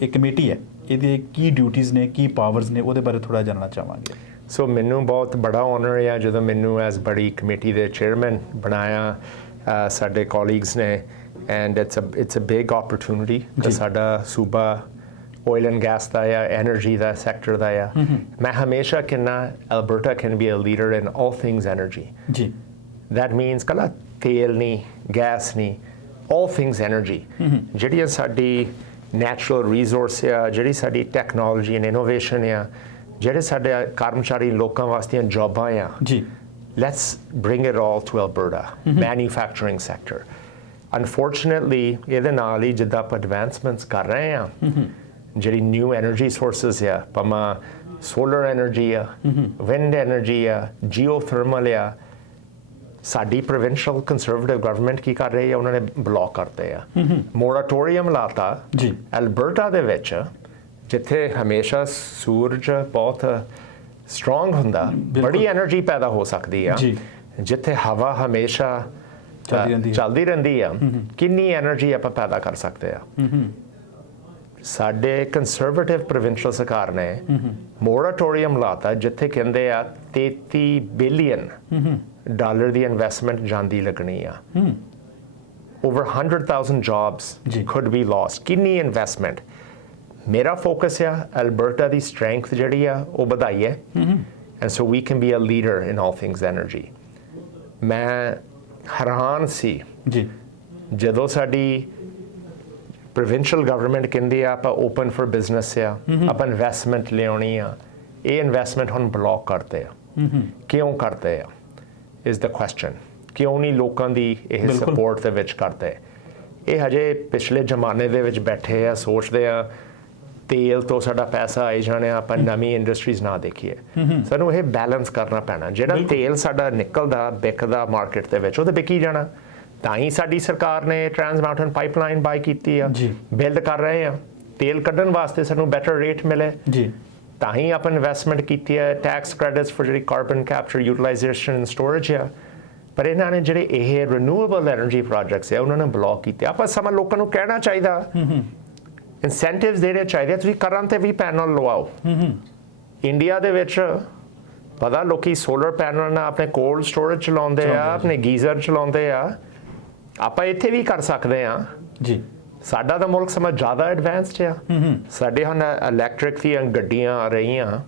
ਇਹ ਕਮੇਟੀ ਹੈ ਇਹਦੇ ਕੀ ਡਿਊਟੀਆਂ ਨੇ ਕੀ ਪਾਵਰਸ ਨੇ ਉਹਦੇ ਬਾਰੇ ਥੋੜਾ ਜਾਣਨਾ ਚਾਹਾਂਗੇ ਸੋ ਮੈਨੂੰ ਬਹੁਤ ਬੜਾ ਆਨਰ ਹੈ ਜਦੋਂ ਮੈਨੂੰ ਐਜ਼ ਬੜੀ ਕਮੇਟੀ ਦੇ ਚੇਅਰਮੈਨ ਬਣਾਇਆ ਸਾਡੇ ਕੋਲੀਗਸ ਨੇ and it's a big opportunity ਕਿ ਸਾਡਾ ਸੂਬਾ oil and gas ਦਾ ਆ energy ਦਾ sector ਦਾ ਆ ਮੈਂ ਹਮੇਸ਼ਾ ਕਹਿੰਦਾ Alberta can be a leader in all things energy ਜੀ that means ਕੱਲਾ ਤੇਲ ਨਹੀਂ ਗੈਸ ਨਹੀਂ all things energy ਜਿਹੜੀ ਸਾਡੀ natural resource ਆ ਜਿਹੜੀ ਸਾਡੀ technology and innovation ਆ ਜਿਹੜੇ ਸਾਡੇ ਕਰਮਚਾਰੀ ਲੋਕਾਂ ਵਾਸਤੇ ਜੌਬਾਂ ਆ ਜੀ let's bring it all to Alberta manufacturing sector unfortunately ਇਹਦੇ ਨਾਲ ਹੀ ਜਿੱਦਾਂ ਆਪਾਂ ਐਡਵਾਂਸਮੈਂਟਸ ਕਰ ਰਹੇ ਆ ਜਿਹੜੀ ਨਿਊ એનર્ਜੀ ਸੋਰਸਸ ਆ ਭਾਵੇਂ ਸੋਲਰ એનર્ਜੀ ਆ ਵਿੰਡ એનર્ਜੀ ਆ ਜੀਓਥਰਮਲ ਆ ਸਾਡੀ ਪ੍ਰੋਵਿੰਸ਼ੀਅਲ ਕੰਜ਼ਰਵੇਟਿਵ ਗਵਰਨਮੈਂਟ ਕੀ ਕਰ ਰਹੀ ਆ ਉਹਨਾਂ ਨੇ ਬਲੌਕ ਕਰਤੇ ਆ ਮੋਰਾਟੋਰੀਅਮ ਲਾਤਾ ਜੀ ਐਲਬਰਟਾ ਦੇ ਵਿੱਚ ਜਿੱਥੇ ਹਮੇਸ਼ਾ ਸੂਰਜ ਬਹੁਤ ਸਟਰੋਂਗ ਹੁੰਦਾ ਬੜੀ એનર્ਜੀ ਪੈਦਾ ਹੋ ਸਕਦੀ ਆ ਜਿੱਥੇ ਹਵਾ ਹਮੇਸ਼ਾ ਚੱਲਦੀ ਰਹਿੰਦੀ ਆ ਕਿੰਨੀ એનર્ਜੀ ਆਪਾਂ ਪੈਦਾ ਕਰ ਸਕਦੇ ਆ ਸਾਡੇ ਕੰਜ਼ਰਵੇਟਿਵ ਪ੍ਰੋਵਿੰਸ਼ੀਅਲ ਸਰਕਾਰ ਨੇ ਮੋਰਾਟੋਰੀਅਮ ਲਾਤਾ ਜਿੱਥੇ ਕਹਿੰਦੇ ਆ 33 ਬਿਲੀਅਨ ਡਾਲਰ ਦੀ ਇਨਵੈਸਟਮੈਂਟ ਜਾਂਦੀ ਲੱਗਣੀ ਆ over 100,000 jobs could be lost ਕਿੰਨੀ ਇਨਵੈਸਟਮੈਂਟ ਮੇਰਾ ਫੋਕਸ ਆ ਐਲਬਰਟਾ ਦੀ ਸਟਰੈਂਥ ਜਿਹੜੀ ਆ ਉਹ ਵਧਾਈਏ and so we can be a leader in all things energy ਮੈਂ ਹੈਰਾਨ ਸੀ ਜੀ ਜਦੋਂ ਸਾਡੀ ਪ੍ਰੋਵਿੰਸ਼ੀਅਲ ਗਵਰਨਮੈਂਟ ਕਹਿੰਦੀ ਆ ਆਪਾਂ ਓਪਨ ਫॉर ਬਿਜ਼ਨਸ ਆ ਆਪਾਂ ਇਨਵੈਸਟਮੈਂਟ ਲਿਆਉਣੀ ਆ ਇਹ ਇਨਵੈਸਟਮੈਂਟ ਹੁਣ ਬਲੌਕ ਕਰਦੇ ਆ ਕਿਉਂ ਕਰਦੇ ਆ is the question ਕਿਉਂ ਨਹੀਂ ਲੋਕਾਂ ਦੀ ਇਹ ਸਪੋਰਟ ਦੇ ਵਿੱਚ ਕਰਦੇ ਇਹ ਹਜੇ ਪਿਛਲੇ ਜ਼ਮਾਨੇ ਦੇ ਵਿੱਚ ਬੈਠੇ ਆ ਸੋਚਦੇ ਆ ਤੇਲ ਤੋਂ ਸਾਡਾ ਪੈਸਾ ਆਈ ਜਾਣੇ ਆਪਾਂ ਨਵੀਂ ਇੰਡਸਟਰੀਜ਼ ਨਾ ਦੇਖੀਏ ਸਾਨੂੰ ਇਹ ਬੈਲੈਂਸ ਕਰਨਾ ਪੈਣਾ ਜਿਹੜਾ ਤੇਲ ਸਾਡਾ ਨਿਕਲਦਾ ਵਿਕਦਾ ਮਾਰਕੀਟ ਦੇ ਵਿੱਚ ਉਹ ਤਾਂ ਵਿਕੀ ਜਾਣਾ ਤਾਂ ਹੀ ਸਾਡੀ ਸਰਕਾਰ ਨੇ ਟ੍ਰਾਂਸ ਮਾਊਂਟਨ ਪਾਈਪਲਾਈਨ ਬਾਈ ਕੀਤੀ ਆ ਬਿਲਡ ਕਰ ਰਹੇ ਆ ਤੇਲ ਕੱਢਣ ਵਾਸਤੇ ਸਾਨੂੰ ਬੈਟਰ ਰੇਟ ਮਿਲੇ ਜੀ ਤਾਂ ਹੀ ਆਪਾਂ ਇਨਵੈਸਟਮੈਂਟ ਕੀਤੀ ਹੈ ਟੈਕਸ ਕ੍ਰੈਡਿਟਸ ਫॉर ਜਿਹੜੀ carbon capture utilisation and storage ਆ ਪਰ ਇਹਨਾਂ ਨੇ ਜਿਹੜੇ ਇਹ ਰਿਨਿਊਏਬਲ ਐਨਰਜੀ ਪ੍ਰੋਜੈਕਟਸ ਆ ਉਹਨਾਂ ਨੂੰ ਬਲੌਕ ਕੀਤੇ। ਆਪਾਂ ਸਮਾਂ ਲੋਕਾਂ ਨੂੰ ਕਹਿਣਾ ਚਾਹੀਦਾ, ਇਨਸੈਂਟਿਵਸ ਦੇਣੇ ਚਾਹੀਦੇ, ਤੁਸੀਂ ਕਰਨ ਤੇ ਵੀ ਪੈਨਲ ਲਵਾਓ। ਇੰਡੀਆ ਦੇ ਵਿੱਚ ਪਤਾ ਲੋਕੀ ਸੋਲਰ ਪੈਨਲ ਨਾਲ ਆਪਣੇ ਕੋਲਡ ਸਟੋਰੇਜ ਚਲਾਉਂਦੇ ਆ, ਆਪਣੇ ਗੀਜ਼ਰ ਚਲਾਉਂਦੇ ਆ, ਆਪਾਂ ਇੱਥੇ ਵੀ ਕਰ ਸਕਦੇ ਆ ਜੀ। ਸਾਡਾ ਤਾਂ ਮੁਲਕ ਸਮਾਂ ਜ਼ਿਆਦਾ ਐਡਵਾਂਸਡ ਆ। ਸਾਡੇ ਹੁਣ ਇਲੈਕਟ੍ਰਿਕ ਦੀਆਂ ਗੱਡੀਆਂ ਆ ਰਹੀਆਂ,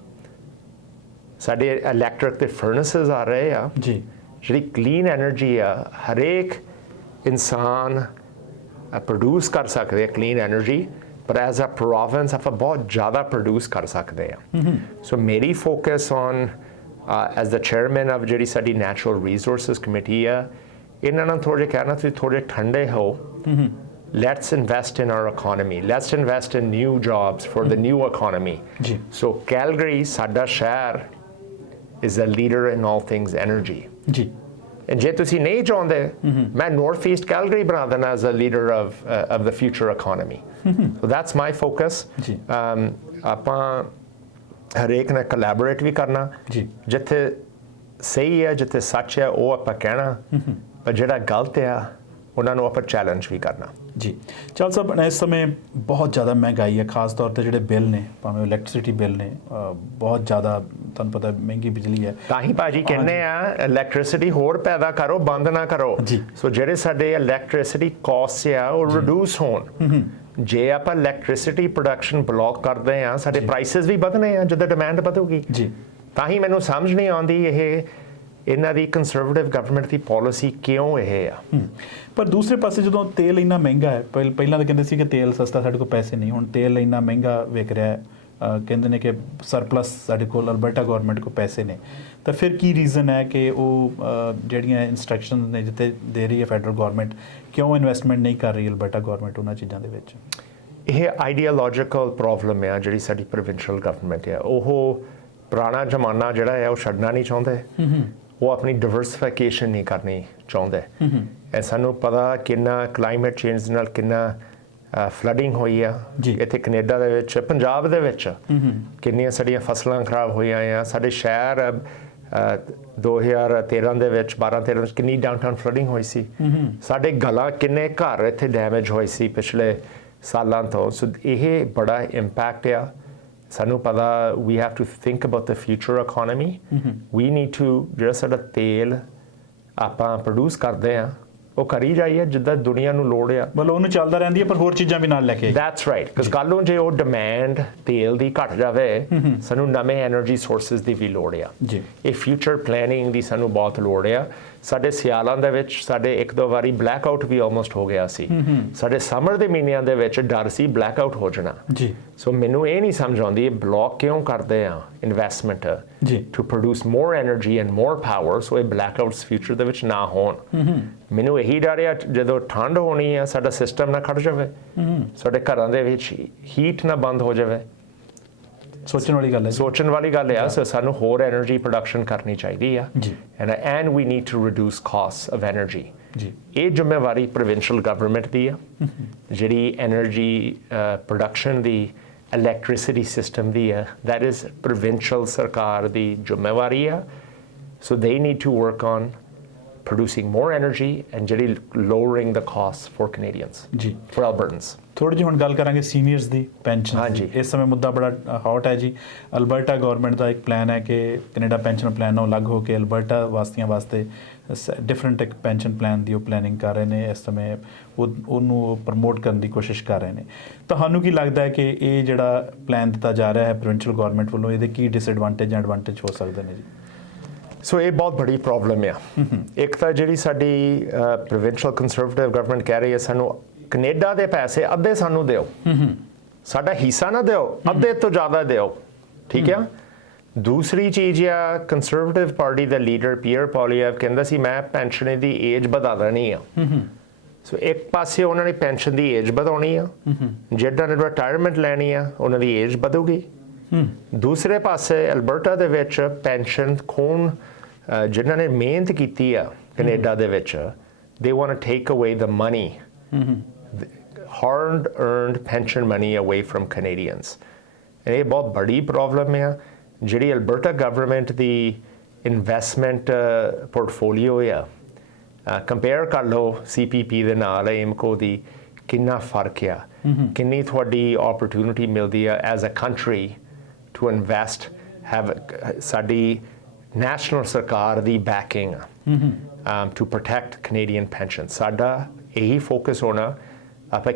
ਸਾਡੇ ਇਲੈਕਟ੍ਰਿਕ ਦੇ ਫਰਨੈਸਿਸ ਆ ਰਹੇ ਆ ਜੀ। ਜਿਹੜੀ ਕਲੀਨ ਐਨਰਜੀ ਆ ਹਰੇਕ ਇਨਸਾਨ ਪ੍ਰੋਡਿਊਸ ਕਰ ਸਕਦੇ ਆ ਕਲੀਨ ਐਨਰਜੀ, ਪਰ ਐਜ਼ ਅ ਪ੍ਰੋਵਿੰਸ ਆਪਾਂ ਬਹੁਤ ਜ਼ਿਆਦਾ ਪ੍ਰੋਡਿਊਸ ਕਰ ਸਕਦੇ ਆ। ਸੋ ਮੇਰੀ focus on as the chairman of ਜਿਹੜੀ ਸਾਡੀ ਨੈਚੁਰਲ ਰਿਸੋਰਸਿਸ ਕਮੇਟੀ ਆ, ਇਹਨਾਂ ਨੂੰ ਥੋੜ੍ਹੇ ਕਹਿਣਾ ਤੁਸੀਂ ਥੋੜ੍ਹੇ ਠੰਡੇ ਹੋ। Let's invest in our economy. Let's invest in new jobs for the new economy. So Calgary, ਸਾਡਾ ਸ਼ਹਿਰ, is a leader in all things energy. ਜੀ। And ਜੇ ਤੁਸੀਂ ਨਹੀਂ ਚਾਹੁੰਦੇ, ਮੈਂ North East Calgary ਬਣਾ ਦੇਣਾ as a leader of the future economy. So that's my focus. ਜੀ। ਆਪਾਂ ਹਰੇਕ ਨਾਲ collaborate ਵੀ ਕਰਨਾ। ਜੀ। ਜਿੱਥੇ ਸਹੀ ਹੈ, ਜਿੱਥੇ ਸੱਚ ਹੈ, ਉਹ ਆਪਾਂ ਕਹਿਣਾ, ਪਰ ਜਿਹੜਾ ਗਲਤ ਆ ਉਹਨਾਂ ਨੂੰ ਆਪਾਂ ਚੈਲੰਜ ਵੀ ਕਰਨਾ। ਜੀ ਚਾਹਲ ਸਾਹਿਬ, ਇਸ ਸਮੇਂ ਬਹੁਤ ਜ਼ਿਆਦਾ ਮਹਿੰਗਾਈ ਹੈ, ਖਾਸ ਤੌਰ ਤੇ ਜਿਹੜੇ ਬਿੱਲ ਨੇ, ਭਾਵੇਂ ਇਲੈਕਟ੍ਰਿਸਿਟੀ ਬਿੱਲ ਨੇ, ਬਹੁਤ ਜ਼ਿਆਦਾ ਤੁਹਾਨੂੰ ਪਤਾ ਮਹਿੰਗੀ ਬਿਜਲੀ ਹੈ। ਤਾਂ ਹੀ ਭਾਜੀ ਕਹਿੰਦੇ ਆ ਇਲੈਕਟ੍ਰਿਸਿਟੀ ਹੋਰ ਪੈਦਾ ਕਰੋ, ਬੰਦ ਨਾ ਕਰੋ। ਸੋ ਜਿਹੜੇ ਸਾਡੇ ਇਲੈਕਟ੍ਰਿਸਿਟੀ ਕਾਸਟ ਆ ਉਹ ਰਿਡਿਊਸ ਹੋਣ। ਜੇ ਆਪਾਂ ਇਲੈਕਟ੍ਰਿਸਿਟੀ ਪ੍ਰੋਡਕਸ਼ਨ ਬਲੌਕ ਕਰਦੇ ਆ, ਸਾਡੇ ਪ੍ਰਾਈਸਿਸ ਵੀ ਵਧਣੇ ਆ ਜਦੋਂ ਡਿਮਾਂਡ ਵਧੂਗੀ। ਜੀ ਤਾਂ ਹੀ ਮੈਨੂੰ ਸਮਝ ਨਹੀਂ ਆਉਂਦੀ ਇਹ ਇਹਨਾਂ ਦੀ ਕੰਜ਼ਰਵੇਟਿਵ ਗਵਰਨਮੈਂਟ ਦੀ ਪਾਲਿਸੀ ਕਿਉਂ ਇਹ ਆ। ਪਰ ਦੂਸਰੇ ਪਾਸੇ ਜਦੋਂ ਤੇਲ ਇੰਨਾ ਮਹਿੰਗਾ ਹੈ, ਪਹਿਲਾਂ ਤਾਂ ਕਹਿੰਦੇ ਸੀ ਕਿ ਤੇਲ ਸਸਤਾ, ਸਾਡੇ ਕੋਲ ਪੈਸੇ ਨਹੀਂ, ਹੁਣ ਤੇਲ ਇੰਨਾ ਮਹਿੰਗਾ ਵਿਕ ਰਿਹਾ ਹੈ, ਕਹਿੰਦੇ ਨੇ ਕਿ ਸਰਪਲਸ ਸਾਡੇ ਕੋਲ ਅਲਬਰਟਾ ਗਵਰਨਮੈਂਟ ਕੋਲ ਪੈਸੇ ਨੇ, ਤਾਂ ਫਿਰ ਕੀ ਰੀਜ਼ਨ ਹੈ ਕਿ ਉਹ ਜਿਹੜੀਆਂ ਇੰਸਟਰਕਸ਼ਨ ਨੇ ਜਿੱਥੇ ਦੇ ਰਹੀ ਹੈ ਫੈਡਰਲ ਗਵਰਨਮੈਂਟ, ਕਿਉਂ ਇਨਵੈਸਟਮੈਂਟ ਨਹੀਂ ਕਰ ਰਹੀ ਅਲਬਰਟਾ ਗਵਰਨਮੈਂਟ ਉਹਨਾਂ ਚੀਜ਼ਾਂ ਦੇ ਵਿੱਚ? ਇਹ ਆਈਡੀਓਲੋਜੀਕਲ ਪ੍ਰੋਬਲਮ ਆ ਜਿਹੜੀ ਸਾਡੀ ਪ੍ਰੋਵਿੰਸ਼ੀਅਲ ਗਵਰਨਮੈਂਟ ਆ। ਉਹ ਪੁਰਾਣਾ ਜ਼ਮਾਨਾ ਜਿਹੜਾ ਹੈ ਉਹ ਛੱਡਣਾ ਨਹੀਂ ਚਾਹੁੰਦੇ, ਉਹ ਆਪਣੀ ਡਿਵਰਸਿਫਿਕੇਸ਼ਨ ਨਹੀਂ ਕਰਨੀ ਚਾਹੁੰਦੇ। ਇਹ ਸਾਨੂੰ ਪਤਾ ਕਿੰਨਾ ਕਲਾਈਮੇਟ ਚੇਂਜ ਨਾਲ ਕਿੰਨਾ ਫਲੱਡਿੰਗ ਹੋਈ ਆ ਇੱਥੇ ਕੈਨੇਡਾ ਦੇ ਵਿੱਚ, ਪੰਜਾਬ ਦੇ ਵਿੱਚ ਕਿੰਨੀਆਂ ਸਾਡੀਆਂ ਫਸਲਾਂ ਖਰਾਬ ਹੋਈਆਂ ਆ। ਸਾਡੇ ਸ਼ਹਿਰ 2013 ਦੇ ਵਿੱਚ 12-13 ਵਿੱਚ ਕਿੰਨੀ ਡਾਊਨਟਾਊਨ ਫਲੱਡਿੰਗ ਹੋਈ ਸੀ। ਸਾਡੇ ਗਲਾਂ ਕਿੰਨੇ ਘਰ ਇੱਥੇ ਡੈਮੇਜ ਹੋਏ ਸੀ ਪਿਛਲੇ ਸਾਲਾਂ ਤੋਂ। ਸੋ ਇਹ ਬੜਾ ਇੰਪੈਕਟ ਆ। ਸਾਨੂੰ ਪਤਾ we have to think about the future economy. We need to ਜਿਹੜਾ ਸਾਡਾ ਤੇਲ ਆਪਾਂ ਪ੍ਰੋਡਿਊਸ ਕਰਦੇ ਆ ਉਹ ਕਰੀ ਜਾਈਏ ਜਿੱਦਾਂ ਦੁਨੀਆ ਨੂੰ ਲੋੜ ਆ, ਮਤਲਬ ਉਹਨੂੰ ਚੱਲਦਾ ਰਹਿੰਦੀ ਹੈ, ਪਰ ਹੋਰ ਚੀਜ਼ਾਂ ਵੀ ਨਾਲ ਲੈ ਕੇ। That's right, because ਕੱਲ੍ਹ ਨੂੰ ਜੇ ਉਹ ਡਿਮਾਂਡ ਤੇਲ ਦੀ ਘਟ ਜਾਵੇ, ਸਾਨੂੰ ਨਵੇਂ ਐਨਰਜੀ ਸੋਰਸਿਸ ਦੀ ਵੀ ਲੋੜ ਆ। ਇਹ ਫਿਊਚਰ ਪਲੈਨਿੰਗ ਦੀ ਸਾਨੂੰ ਬਹੁਤ ਲੋੜ ਆ। ਸਾਡੇ ਸਿਆਲਾਂ ਦੇ ਵਿੱਚ ਸਾਡੇ ਇੱਕ ਦੋ ਵਾਰੀ ਬਲੈਕ ਆਊਟ ਵੀ ਆਲਮੋਸਟ ਹੋ ਗਿਆ ਸੀ। ਸਾਡੇ ਸਮਰ ਦੇ ਮਹੀਨਿਆਂ ਦੇ ਵਿੱਚ ਡਰ ਸੀ ਬਲੈਕ ਆਊਟ ਹੋ ਜਾਣਾ। ਸੋ ਮੈਨੂੰ ਇਹ ਨਹੀਂ ਸਮਝ ਆਉਂਦੀ ਇਹ ਬਲੌਕ ਕਿਉਂ ਕਰਦੇ ਆ investment to produce more energy and more power, so ਇਹ ਬਲੈਕ ਆਊਟਸ ਫਿਊਚਰ ਦੇ ਵਿੱਚ ਨਾ ਹੋਣ। ਮੈਨੂੰ ਇਹੀ ਡਰ ਆ ਜਦੋਂ ਠੰਡ ਹੋਣੀ ਆ ਸਾਡਾ ਸਿਸਟਮ ਨਾ ਖੜ ਜਾਵੇ, ਸਾਡੇ ਘਰਾਂ ਦੇ ਵਿੱਚ ਹੀਟ ਨਾ ਬੰਦ ਹੋ ਜਾਵੇ। ਸੋਚਣ ਵਾਲੀ ਗੱਲ ਹੈ, ਸੋਚਣ ਵਾਲੀ ਗੱਲ ਆ। ਸਾਨੂੰ ਹੋਰ ਐਨਰਜੀ ਪ੍ਰੋਡਕਸ਼ਨ ਕਰਨੀ ਚਾਹੀਦੀ ਆ, and we need to reduce cost of energy. ਇਹ ਜ਼ਿੰਮੇਵਾਰੀ ਪ੍ਰੋਵਿੰਸ਼ੀਅਲ ਗਵਰਨਮੈਂਟ ਦੀ ਆ, ਜਿਹੜੀ ਐਨਰਜੀ ਪ੍ਰੋਡਕਸ਼ਨ ਦੀ ਇਲੈਕਟ੍ਰਿਸਿਟੀ ਸਿਸਟਮ ਦੀ ਆ, ਦੈਟ ਇਜ਼ ਪ੍ਰੋਵਿੰਸ਼ੀਅਲ ਸਰਕਾਰ ਦੀ ਜ਼ਿੰਮੇਵਾਰੀ ਆ। So they need to work on producing more energy and ਜਿਹੜੀ lowering the costs for Canadians, for Albertans. ਥੋੜੀ ਜਿਹੀ ਹੁਣ ਗੱਲ ਕਰਾਂਗੇ ਸੀਨੀਅਰਸ ਦੀ ਪੈਨਸ਼ਨ ਦੀ। ਇਸ ਸਮੇਂ ਮੁੱਦਾ ਬੜਾ ਹੌਟ ਹੈ ਜੀ। ਅਲਬਰਟਾ ਗਵਰਨਮੈਂਟ ਦਾ ਇੱਕ ਪਲਾਨ ਹੈ ਕਿ ਕੈਨੇਡਾ ਪੈਨਸ਼ਨ ਪਲਾਨ ਨਾਲ ਅਲੱਗ ਹੋ ਕੇ ਅਲਬਰਟਾ ਵਾਸੀਆਂ ਵਾਸਤੇ ਡਿਫਰੈਂਟ ਇੱਕ ਪੈਨਸ਼ਨ ਪਲਾਨ ਦੀ ਉਹ ਪਲੈਨਿੰਗ ਕਰ ਰਹੇ ਨੇ। ਇਸ ਸਮੇਂ ਉਹਨੂੰ ਪ੍ਰਮੋਟ ਕਰਨ ਦੀ ਕੋਸ਼ਿਸ਼ ਕਰ ਰਹੇ ਨੇ। ਤੁਹਾਨੂੰ ਕੀ ਲੱਗਦਾ ਹੈ ਕਿ ਇਹ ਜਿਹੜਾ ਪਲਾਨ ਦਿੱਤਾ ਜਾ ਰਿਹਾ ਹੈ ਪ੍ਰੋਵਿੰਸ਼ੀਅਲ ਗਵਰਨਮੈਂਟ ਵੱਲੋਂ, ਇਹਦੇ ਕੀ ਡਿਸਐਡਵਾਂਟੇਜ ਜਾਂ ਐਡਵਾਂਟੇਜ ਹੋ ਸਕਦੇ ਨੇ ਜੀ? ਸੋ ਇਹ ਬਹੁਤ ਬੜੀ ਪ੍ਰੋਬਲਮ ਆ। ਇੱਕ ਤਾਂ ਜਿਹੜੀ ਸਾਡੀ ਪ੍ਰੋਵਿੰਸ਼ੀਅਲ ਕੰਜ਼ਰਵੇਟਿਵ ਗਵਰਨਮੈਂਟ ਕਹਿ ਰਹੀ ਹੈ ਸਾਨੂੰ ਕੈਨੇਡਾ ਦੇ ਪੈਸੇ ਅੱਧੇ ਸਾਨੂੰ ਦਿਓ, ਸਾਡਾ ਹਿੱਸਾ ਨਾ ਦਿਓ, ਅੱਧੇ ਤੋਂ ਜ਼ਿਆਦਾ ਦਿਓ, ਠੀਕ ਆ। ਦੂਸਰੀ ਚੀਜ਼ ਆ, ਕੰਜ਼ਰਵੇਟਿਵ ਪਾਰਟੀ ਦਾ ਲੀਡਰ ਪੀਅਰ ਪੋਲੀਐਵ ਕਹਿੰਦਾ ਸੀ ਮੈਂ ਪੈਨਸ਼ਨ ਦੀ ਏਜ ਵਧਾ ਦੇਣੀ ਆ। ਸੋ ਇੱਕ ਪਾਸੇ ਉਹਨਾਂ ਨੇ ਪੈਨਸ਼ਨ ਦੀ ਏਜ ਵਧਾਉਣੀ ਆ, ਜਿਹੜਾ ਨੇ ਰਿਟਾਇਰਮੈਂਟ ਲੈਣੀ ਆ ਉਹਨਾਂ ਦੀ ਏਜ ਵਧੂਗੀ। ਦੂਸਰੇ ਪਾਸੇ ਅਲਬਰਟਾ ਦੇ ਵਿੱਚ ਪੈਨਸ਼ਨ ਖੂਨ ਜਿਨ੍ਹਾਂ ਨੇ ਮਿਹਨਤ ਕੀਤੀ ਆ ਕੈਨੇਡਾ ਦੇ ਵਿੱਚ, they want to take away the money, hard earned pension money away from Canadians. ਇਹ ਬਹੁਤ ਬੜੀ ਪ੍ਰੋਬਲਮ ਆ। ਜਿਹੜੀ ਅਲਬਰਟਾ ਗਵਰਨਮੈਂਟ ਦੀ ਇਨਵੈਸਟਮੈਂਟ ਪੋਰਟਫੋਲੀਓ ਆ ਕੰਪੇਅਰ ਕਰ ਲਓ CPP ਦੇ ਨਾਲ ਏਮਕੋ ਦੀ ਕਿੰਨਾ ਫਰਕ ਆ ਕਿੰਨੀ ਤੁਹਾਡੀ ਓਪਰਚੁਨਿਟੀ ਮਿਲਦੀ ਆ as a country to invest have ਸਾਡੀ ਨੈਸ਼ਨਲ ਸਰਕਾਰ ਦੀ backing to protect Canadian pension ਸਾਡਾ ਇਹੀ ਫੋਕਸ ਹੋਣਾ ਆਪਾਂ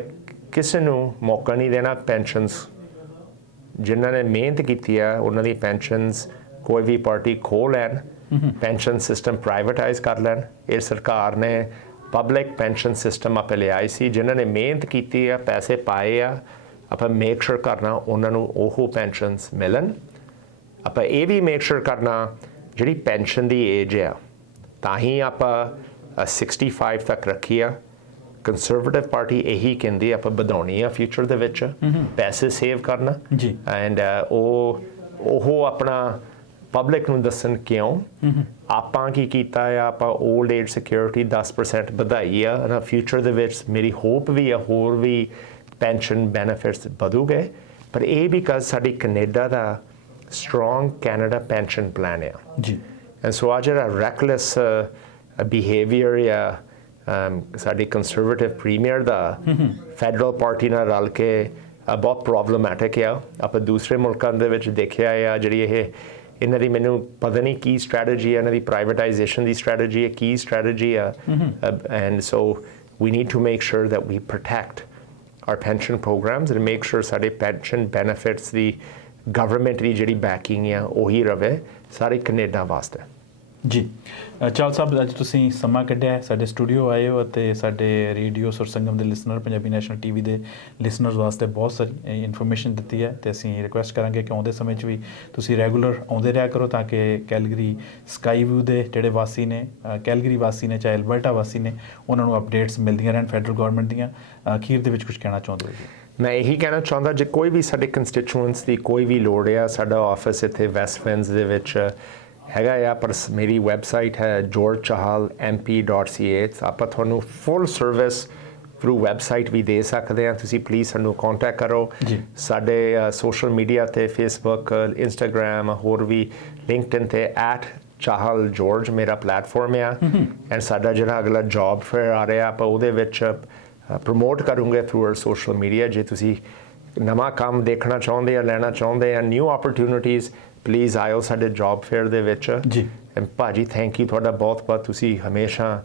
ਕਿਸੇ ਨੂੰ ਮੌਕਾ ਨਹੀਂ ਦੇਣਾ ਪੈਨਸ਼ਨਸ ਜਿਨ੍ਹਾਂ ਨੇ ਮਿਹਨਤ ਕੀਤੀ ਆ ਉਹਨਾਂ ਦੀ ਪੈਨਸ਼ਨਸ ਕੋਈ ਵੀ ਪਾਰਟੀ ਖੋਹ ਲੈਣ ਪੈਨਸ਼ਨ ਸਿਸਟਮ ਪ੍ਰਾਈਵੇਟਾਈਜ਼ ਕਰ ਲੈਣ ਇਹ ਸਰਕਾਰ ਨੇ ਪਬਲਿਕ ਪੈਨਸ਼ਨ ਸਿਸਟਮ ਆਪੇ ਲਿਆਈ ਸੀ ਜਿਨ੍ਹਾਂ ਨੇ ਮਿਹਨਤ ਕੀਤੀ ਆ ਪੈਸੇ ਪਾਏ ਆ ਆਪਾਂ ਮੇਕ ਸ਼ੋਰ ਕਰਨਾ ਉਹਨਾਂ ਨੂੰ ਉਹ ਪੈਨਸ਼ਨਸ ਮਿਲਣ ਆਪਾਂ ਇਹ ਵੀ ਮੇਕ ਸ਼ੋਰ ਕਰਨਾ ਜਿਹੜੀ ਪੈਨਸ਼ਨ ਦੀ ਏਜ ਆ ਤਾਂ ਹੀ ਆਪਾਂ 65 ਤੱਕ ਰੱਖੀ ਆ ਕੰਜ਼ਰਵੇਟਿਵ ਪਾਰਟੀ ਇਹੀ ਕਹਿੰਦੀ ਆਪਾਂ ਵਧਾਉਣੀ ਆ ਫਿਊਚਰ ਦੇ ਵਿੱਚ ਪੈਸੇ ਸੇਵ ਕਰਨਾ ਜੀ ਐਂਡ ਉਹ ਆਪਣਾ ਪਬਲਿਕ ਨੂੰ ਦੱਸਣ ਕਿਉਂ ਆਪਾਂ ਕੀ ਕੀਤਾ ਆ ਆਪਾਂ 올ਡ ਏਜ ਸਿਕਿਉਰਿਟੀ 10% ਵਧਾਈ ਆ ਨਾ ਫਿਊਚਰ ਦੇ ਵਿੱਚ ਮੇਰੀ ਹੋਪ ਵੀ ਆ ਹੋਰ ਵੀ ਪੈਨਸ਼ਨ ਬੈਨੀਫਿਟਸ ਵਧੂਗੇ ਪਰ ਇਹ ਬਿਕਾਜ਼ ਸਾਡੀ ਕੈਨੇਡਾ ਦਾ ਸਟਰੋਂਗ ਕੈਨੇਡਾ ਪੈਨਸ਼ਨ ਪਲਾਨ ਆ ਜੀ ਐਂਡ ਸੋ ਆ ਜਿਹੜਾ ਰੈਕਲੈਸ ਬਿਹੇਵੀਅਰ ਆ ਸਾਡੀ ਕੰਜ਼ਰਵੇਟਿਵ ਪ੍ਰੀਮੀਅਰ ਦਾ ਫੈਡਰਲ ਪਾਰਟੀ ਨਾਲ ਰਲ ਕੇ ਬਹੁਤ ਪ੍ਰੋਬਲਮੈਟਿਕ ਆ ਆਪਾਂ ਦੂਸਰੇ ਮੁਲਕਾਂ ਦੇ ਵਿੱਚ ਦੇਖਿਆ ਆ ਜਿਹੜੀ ਇਹਨਾਂ ਦੀ ਮੈਨੂੰ ਪਤਾ ਨਹੀਂ ਕੀ ਸਟ੍ਰੈਟਜੀ ਆ ਇਹਨਾਂ ਦੀ ਪ੍ਰਾਈਵੇਟਾਈਜੇਸ਼ਨ ਦੀ ਸਟ੍ਰੈਟਜੀ ਹੈ ਕੀ ਸਟ੍ਰੈਟਜੀ ਆ and so we need to make sure that we protect our pension programs and make sure ਸਾਡੇ pension benefits ਦੀ government ਦੀ ਜਿਹੜੀ backing ਆ ਉਹੀ ਰਵੇ ਸਾਰੇ ਕੈਨੇਡਾ ਵਾਸਤੇ ਜੀ ਚਾਹਲ ਸਾਹਿਬ ਅੱਜ ਤੁਸੀਂ ਸਮਾਂ ਕੱਢਿਆ ਸਾਡੇ ਸਟੂਡੀਓ ਆਏ ਹੋ ਅਤੇ ਸਾਡੇ ਰੇਡੀਓ ਸੁਰ ਸੰਗਮ ਦੇ ਲਿਸਨਰ ਪੰਜਾਬੀ ਨੈਸ਼ਨਲ ਟੀਵੀ ਦੇ ਲਿਸਨਰਸ ਵਾਸਤੇ ਬਹੁਤ ਸਾਰੀ ਇਨਫੋਰਮੇਸ਼ਨ ਦਿੱਤੀ ਹੈ ਅਤੇ ਅਸੀਂ ਰਿਕੁਐਸਟ ਕਰਾਂਗੇ ਕਿ ਆਉਂਦੇ ਸਮੇਂ 'ਚ ਵੀ ਤੁਸੀਂ ਰੈਗੂਲਰ ਆਉਂਦੇ ਰਿਹਾ ਕਰੋ ਤਾਂ ਕਿ ਕੈਲਗਰੀ ਸਕਾਈ ਵਿਊ ਦੇ ਜਿਹੜੇ ਵਾਸੀ ਨੇ ਕੈਲਗਰੀ ਵਾਸੀ ਨੇ ਚਾਹੇ ਐਲਬਰਟਾ ਵਾਸੀ ਨੇ ਉਹਨਾਂ ਨੂੰ ਅਪਡੇਟਸ ਮਿਲਦੀਆਂ ਰਹਿਣ ਫੈਡਰਲ ਗੌਰਮੈਂਟ ਦੀਆਂ ਅਖੀਰ ਦੇ ਵਿੱਚ ਕੁਝ ਕਹਿਣਾ ਚਾਹੁੰਦੇ ਹੋ ਜੀ ਮੈਂ ਇਹੀ ਕਹਿਣਾ ਚਾਹੁੰਦਾ ਜੇ ਕੋਈ ਵੀ ਸਾਡੇ ਕੰਸਟੀਚੂਐਂਟਸ ਦੀ ਕੋਈ ਵੀ ਲੋੜ ਆ ਸਾਡਾ ਆਫਿਸ ਇੱਥੇ ਵੈਸਟ ਵਿੰਡਸ ਦੇ ਵਿੱਚ ਹੈਗਾ ਆ ਪਰ ਮੇਰੀ ਵੈਬਸਾਈਟ ਹੈ georgechahal.mp.ca ਆਪਾਂ ਤੁਹਾਨੂੰ ਫੁੱਲ ਸਰਵਿਸ ਥਰੂ ਵੈਬਸਾਈਟ ਵੀ ਦੇ ਸਕਦੇ ਆ ਤੁਸੀਂ ਪਲੀਜ਼ ਸਾਨੂੰ ਕੰਟੈਕਟ ਕਰੋ ਸਾਡੇ ਸੋਸ਼ਲ ਮੀਡੀਆ ਤੇ ਫੇਸਬੁੱਕ ਇੰਸਟਾਗ੍ਰਾਮ ਹੋਰ ਵੀ ਲਿੰਕਡਇਨ ਤੇ @ChahalGeorge ਮੇਰਾ ਪਲੇਟਫਾਰਮ ਆ ਐਂਡ ਸਾਡਾ ਜਿਹੜਾ ਅਗਲਾ ਜੌਬ ਫੇਅਰ ਆ ਰਿਹਾ ਆਪਾਂ ਉਹਦੇ ਵਿੱਚ ਪ੍ਰਮੋਟ ਕਰੂੰਗੇ ਥਰੂ ਆਰ ਸੋਸ਼ਲ ਮੀਡੀਆ ਜੇ ਤੁਸੀਂ ਨਵਾਂ ਕੰਮ ਦੇਖਣਾ ਚਾਹੁੰਦੇ ਆ ਲੈਣਾ ਚਾਹੁੰਦੇ ਆ ਨਿਊ ਓਪਰਚੁਨਿਟੀਜ਼ ਪਲੀਜ਼ ਆਇਓ ਸਾਡੇ ਜੌਬ ਫੇਅਰ ਦੇ ਵਿੱਚ ਜੀ ਭਾਜੀ ਥੈਂਕ ਯੂ ਤੁਹਾਡਾ ਬਹੁਤ ਬਹੁਤ ਤੁਸੀਂ ਹਮੇਸ਼ਾ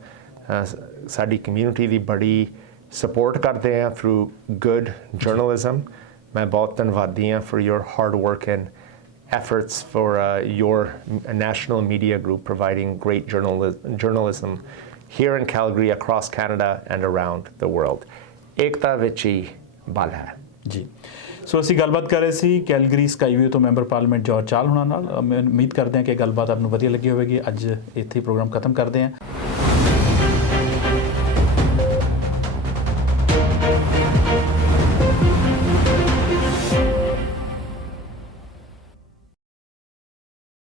ਸਾਡੀ ਕਮਿਊਨਿਟੀ ਦੀ ਬੜੀ ਸਪੋਰਟ ਕਰਦੇ ਆ ਥਰੂ ਗੁੱਡ ਜਰਨਲਿਜ਼ਮ ਮੈਂ ਬਹੁਤ ਧੰਨਵਾਦੀ ਹਾਂ for your hard work and efforts for your national media group providing great journalism here in Calgary, across Canada and around the world. Ekta vichi bal hai. ਜੀ ਸੋ ਅਸੀਂ ਗੱਲਬਾਤ ਕਰ ਰਹੇ ਸੀ ਕੈਲਗਰੀ ਸਕਾਈਵਿਊ ਤੋਂ ਮੈਂਬਰ ਪਾਰਲੀਮੈਂਟ ਜੌਰਜ ਚਾਹਲ ਹੋਣਾ ਨਾਲ ਉਮੀਦ ਕਰਦੇ ਹਾਂ ਕਿ ਗੱਲਬਾਤ ਆਪ ਨੂੰ ਵਧੀਆ ਲੱਗੀ ਹੋਵੇਗੀ ਅੱਜ ਇੱਥੇ ਪ੍ਰੋਗਰਾਮ ਖਤਮ ਕਰਦੇ ਹਾਂ